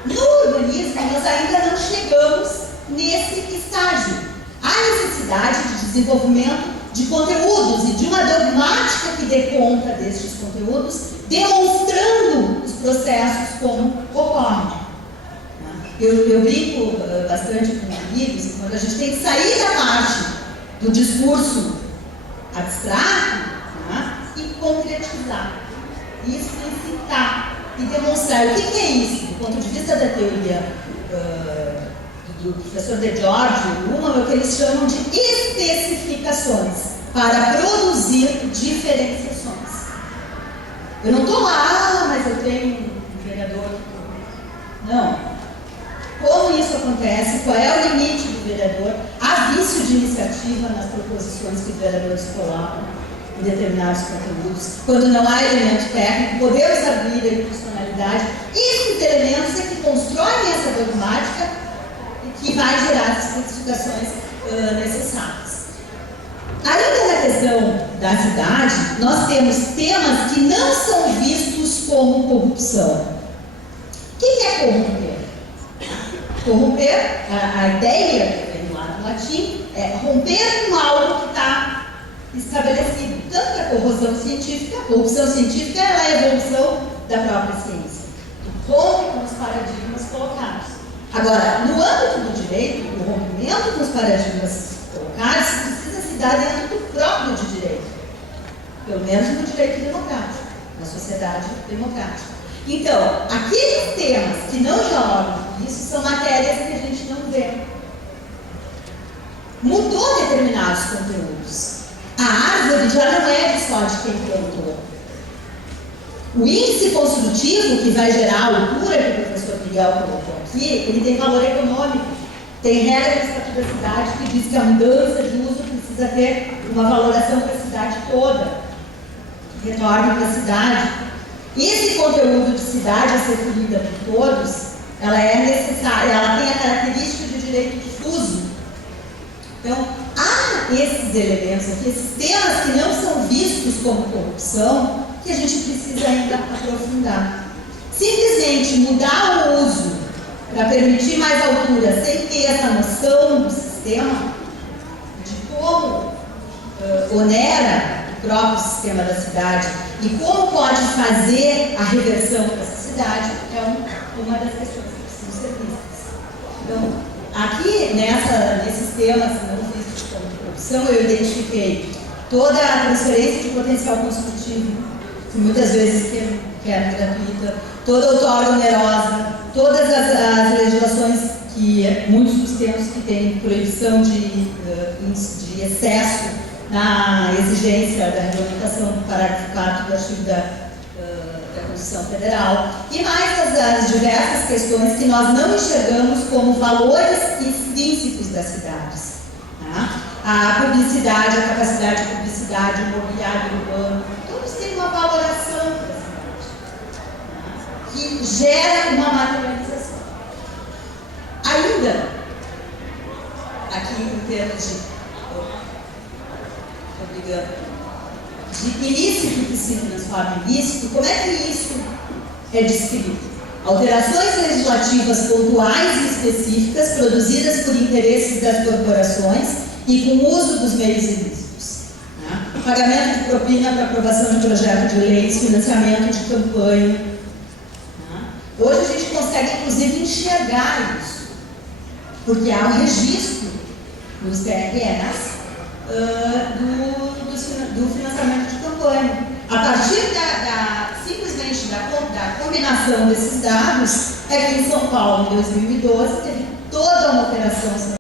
No urbanismo, nós ainda não chegamos nesse estágio. Há necessidade de desenvolvimento de conteúdos e de uma dogmática que dê conta destes conteúdos, demonstrando os processos como ocorrem. Eu brinco bastante com amigos, quando a gente tem que sair da parte do discurso abstrato, e concretizar, e explicitar, e demonstrar o que é isso, do ponto de vista da teoria do professor De Giorgi, é o que eles chamam de especificações, para produzir diferenciações. Eu não estou lá, mas eu tenho um vereador. Não. Como isso acontece? Qual é o limite do vereador? Há vício de iniciativa nas proposições que os vereadores colocam em determinados conteúdos. Quando não há elemento técnico, podemos abrir a inconstitucionalidade. Esses elementos é que constroem essa dogmática e que vai gerar as especificações necessárias. Ainda na questão da cidade, nós temos temas que não são vistos como corrupção. O que é corromper? Corromper, a ideia que vem lá no latim, é romper com algo que está estabelecido. Tanto a corrosão científica, a corrupção científica é a evolução da própria ciência. Rompe com os paradigmas colocados. Agora, no âmbito do direito, o rompimento com os paradigmas colocados precisa se dar dentro do próprio de direito. Pelo menos no direito democrático, na sociedade democrática. Então, aqueles temas que não dialogam com isso são matérias que a gente não vê. Mudou determinados conteúdos. A árvore já não é só de quem plantou. O índice construtivo que vai gerar a altura que o professor Miguel colocou aqui, ele tem valor econômico. Tem regra do Estatuto da Cidade que diz que a mudança de uso precisa ter uma valoração para a cidade toda, que retorne para a cidade. Esse conteúdo de cidade a ser colhida por todos, ela é necessária, ela tem a característica de direito difuso. Então, há esses elementos aqui, esses temas que não são vistos como corrupção, que a gente precisa ainda aprofundar. Simplesmente mudar o uso para permitir mais altura, sem ter essa noção do sistema, de como onera o próprio sistema da cidade e como pode fazer a reversão dessa cidade, é uma das questões que precisam ser vistas. Então, aqui, nesses temas não vistos como corrupção, eu identifiquei toda a transferência de potencial construtivo, que muitas vezes quer gratuita, toda a outorga onerosa, todas as legislações que muitos dos termos que têm proibição de excesso na exigência da regulamentação do parágrafo 4 do artigo da Constituição Federal, e mais as diversas questões que nós não enxergamos como valores extrínsecos das cidades. Tá? A publicidade, a capacidade de publicidade, o mobiliário urbano, todos têm uma valoração da cidade, tá? Que gera uma materialização. Ainda, aqui em termos de ilícito que se transforma em ilícito, como é que isso é descrito? Alterações legislativas pontuais e específicas produzidas por interesses das corporações e com uso dos meios ilícitos. Né? Pagamento de propina para aprovação de projeto de leis, financiamento de campanha. Né? Hoje a gente consegue, inclusive, enxergar isso, porque há um registro nos TRS do financiamento de campanha. A partir simplesmente da combinação desses dados, é que em São Paulo, em 2012, teve toda uma operação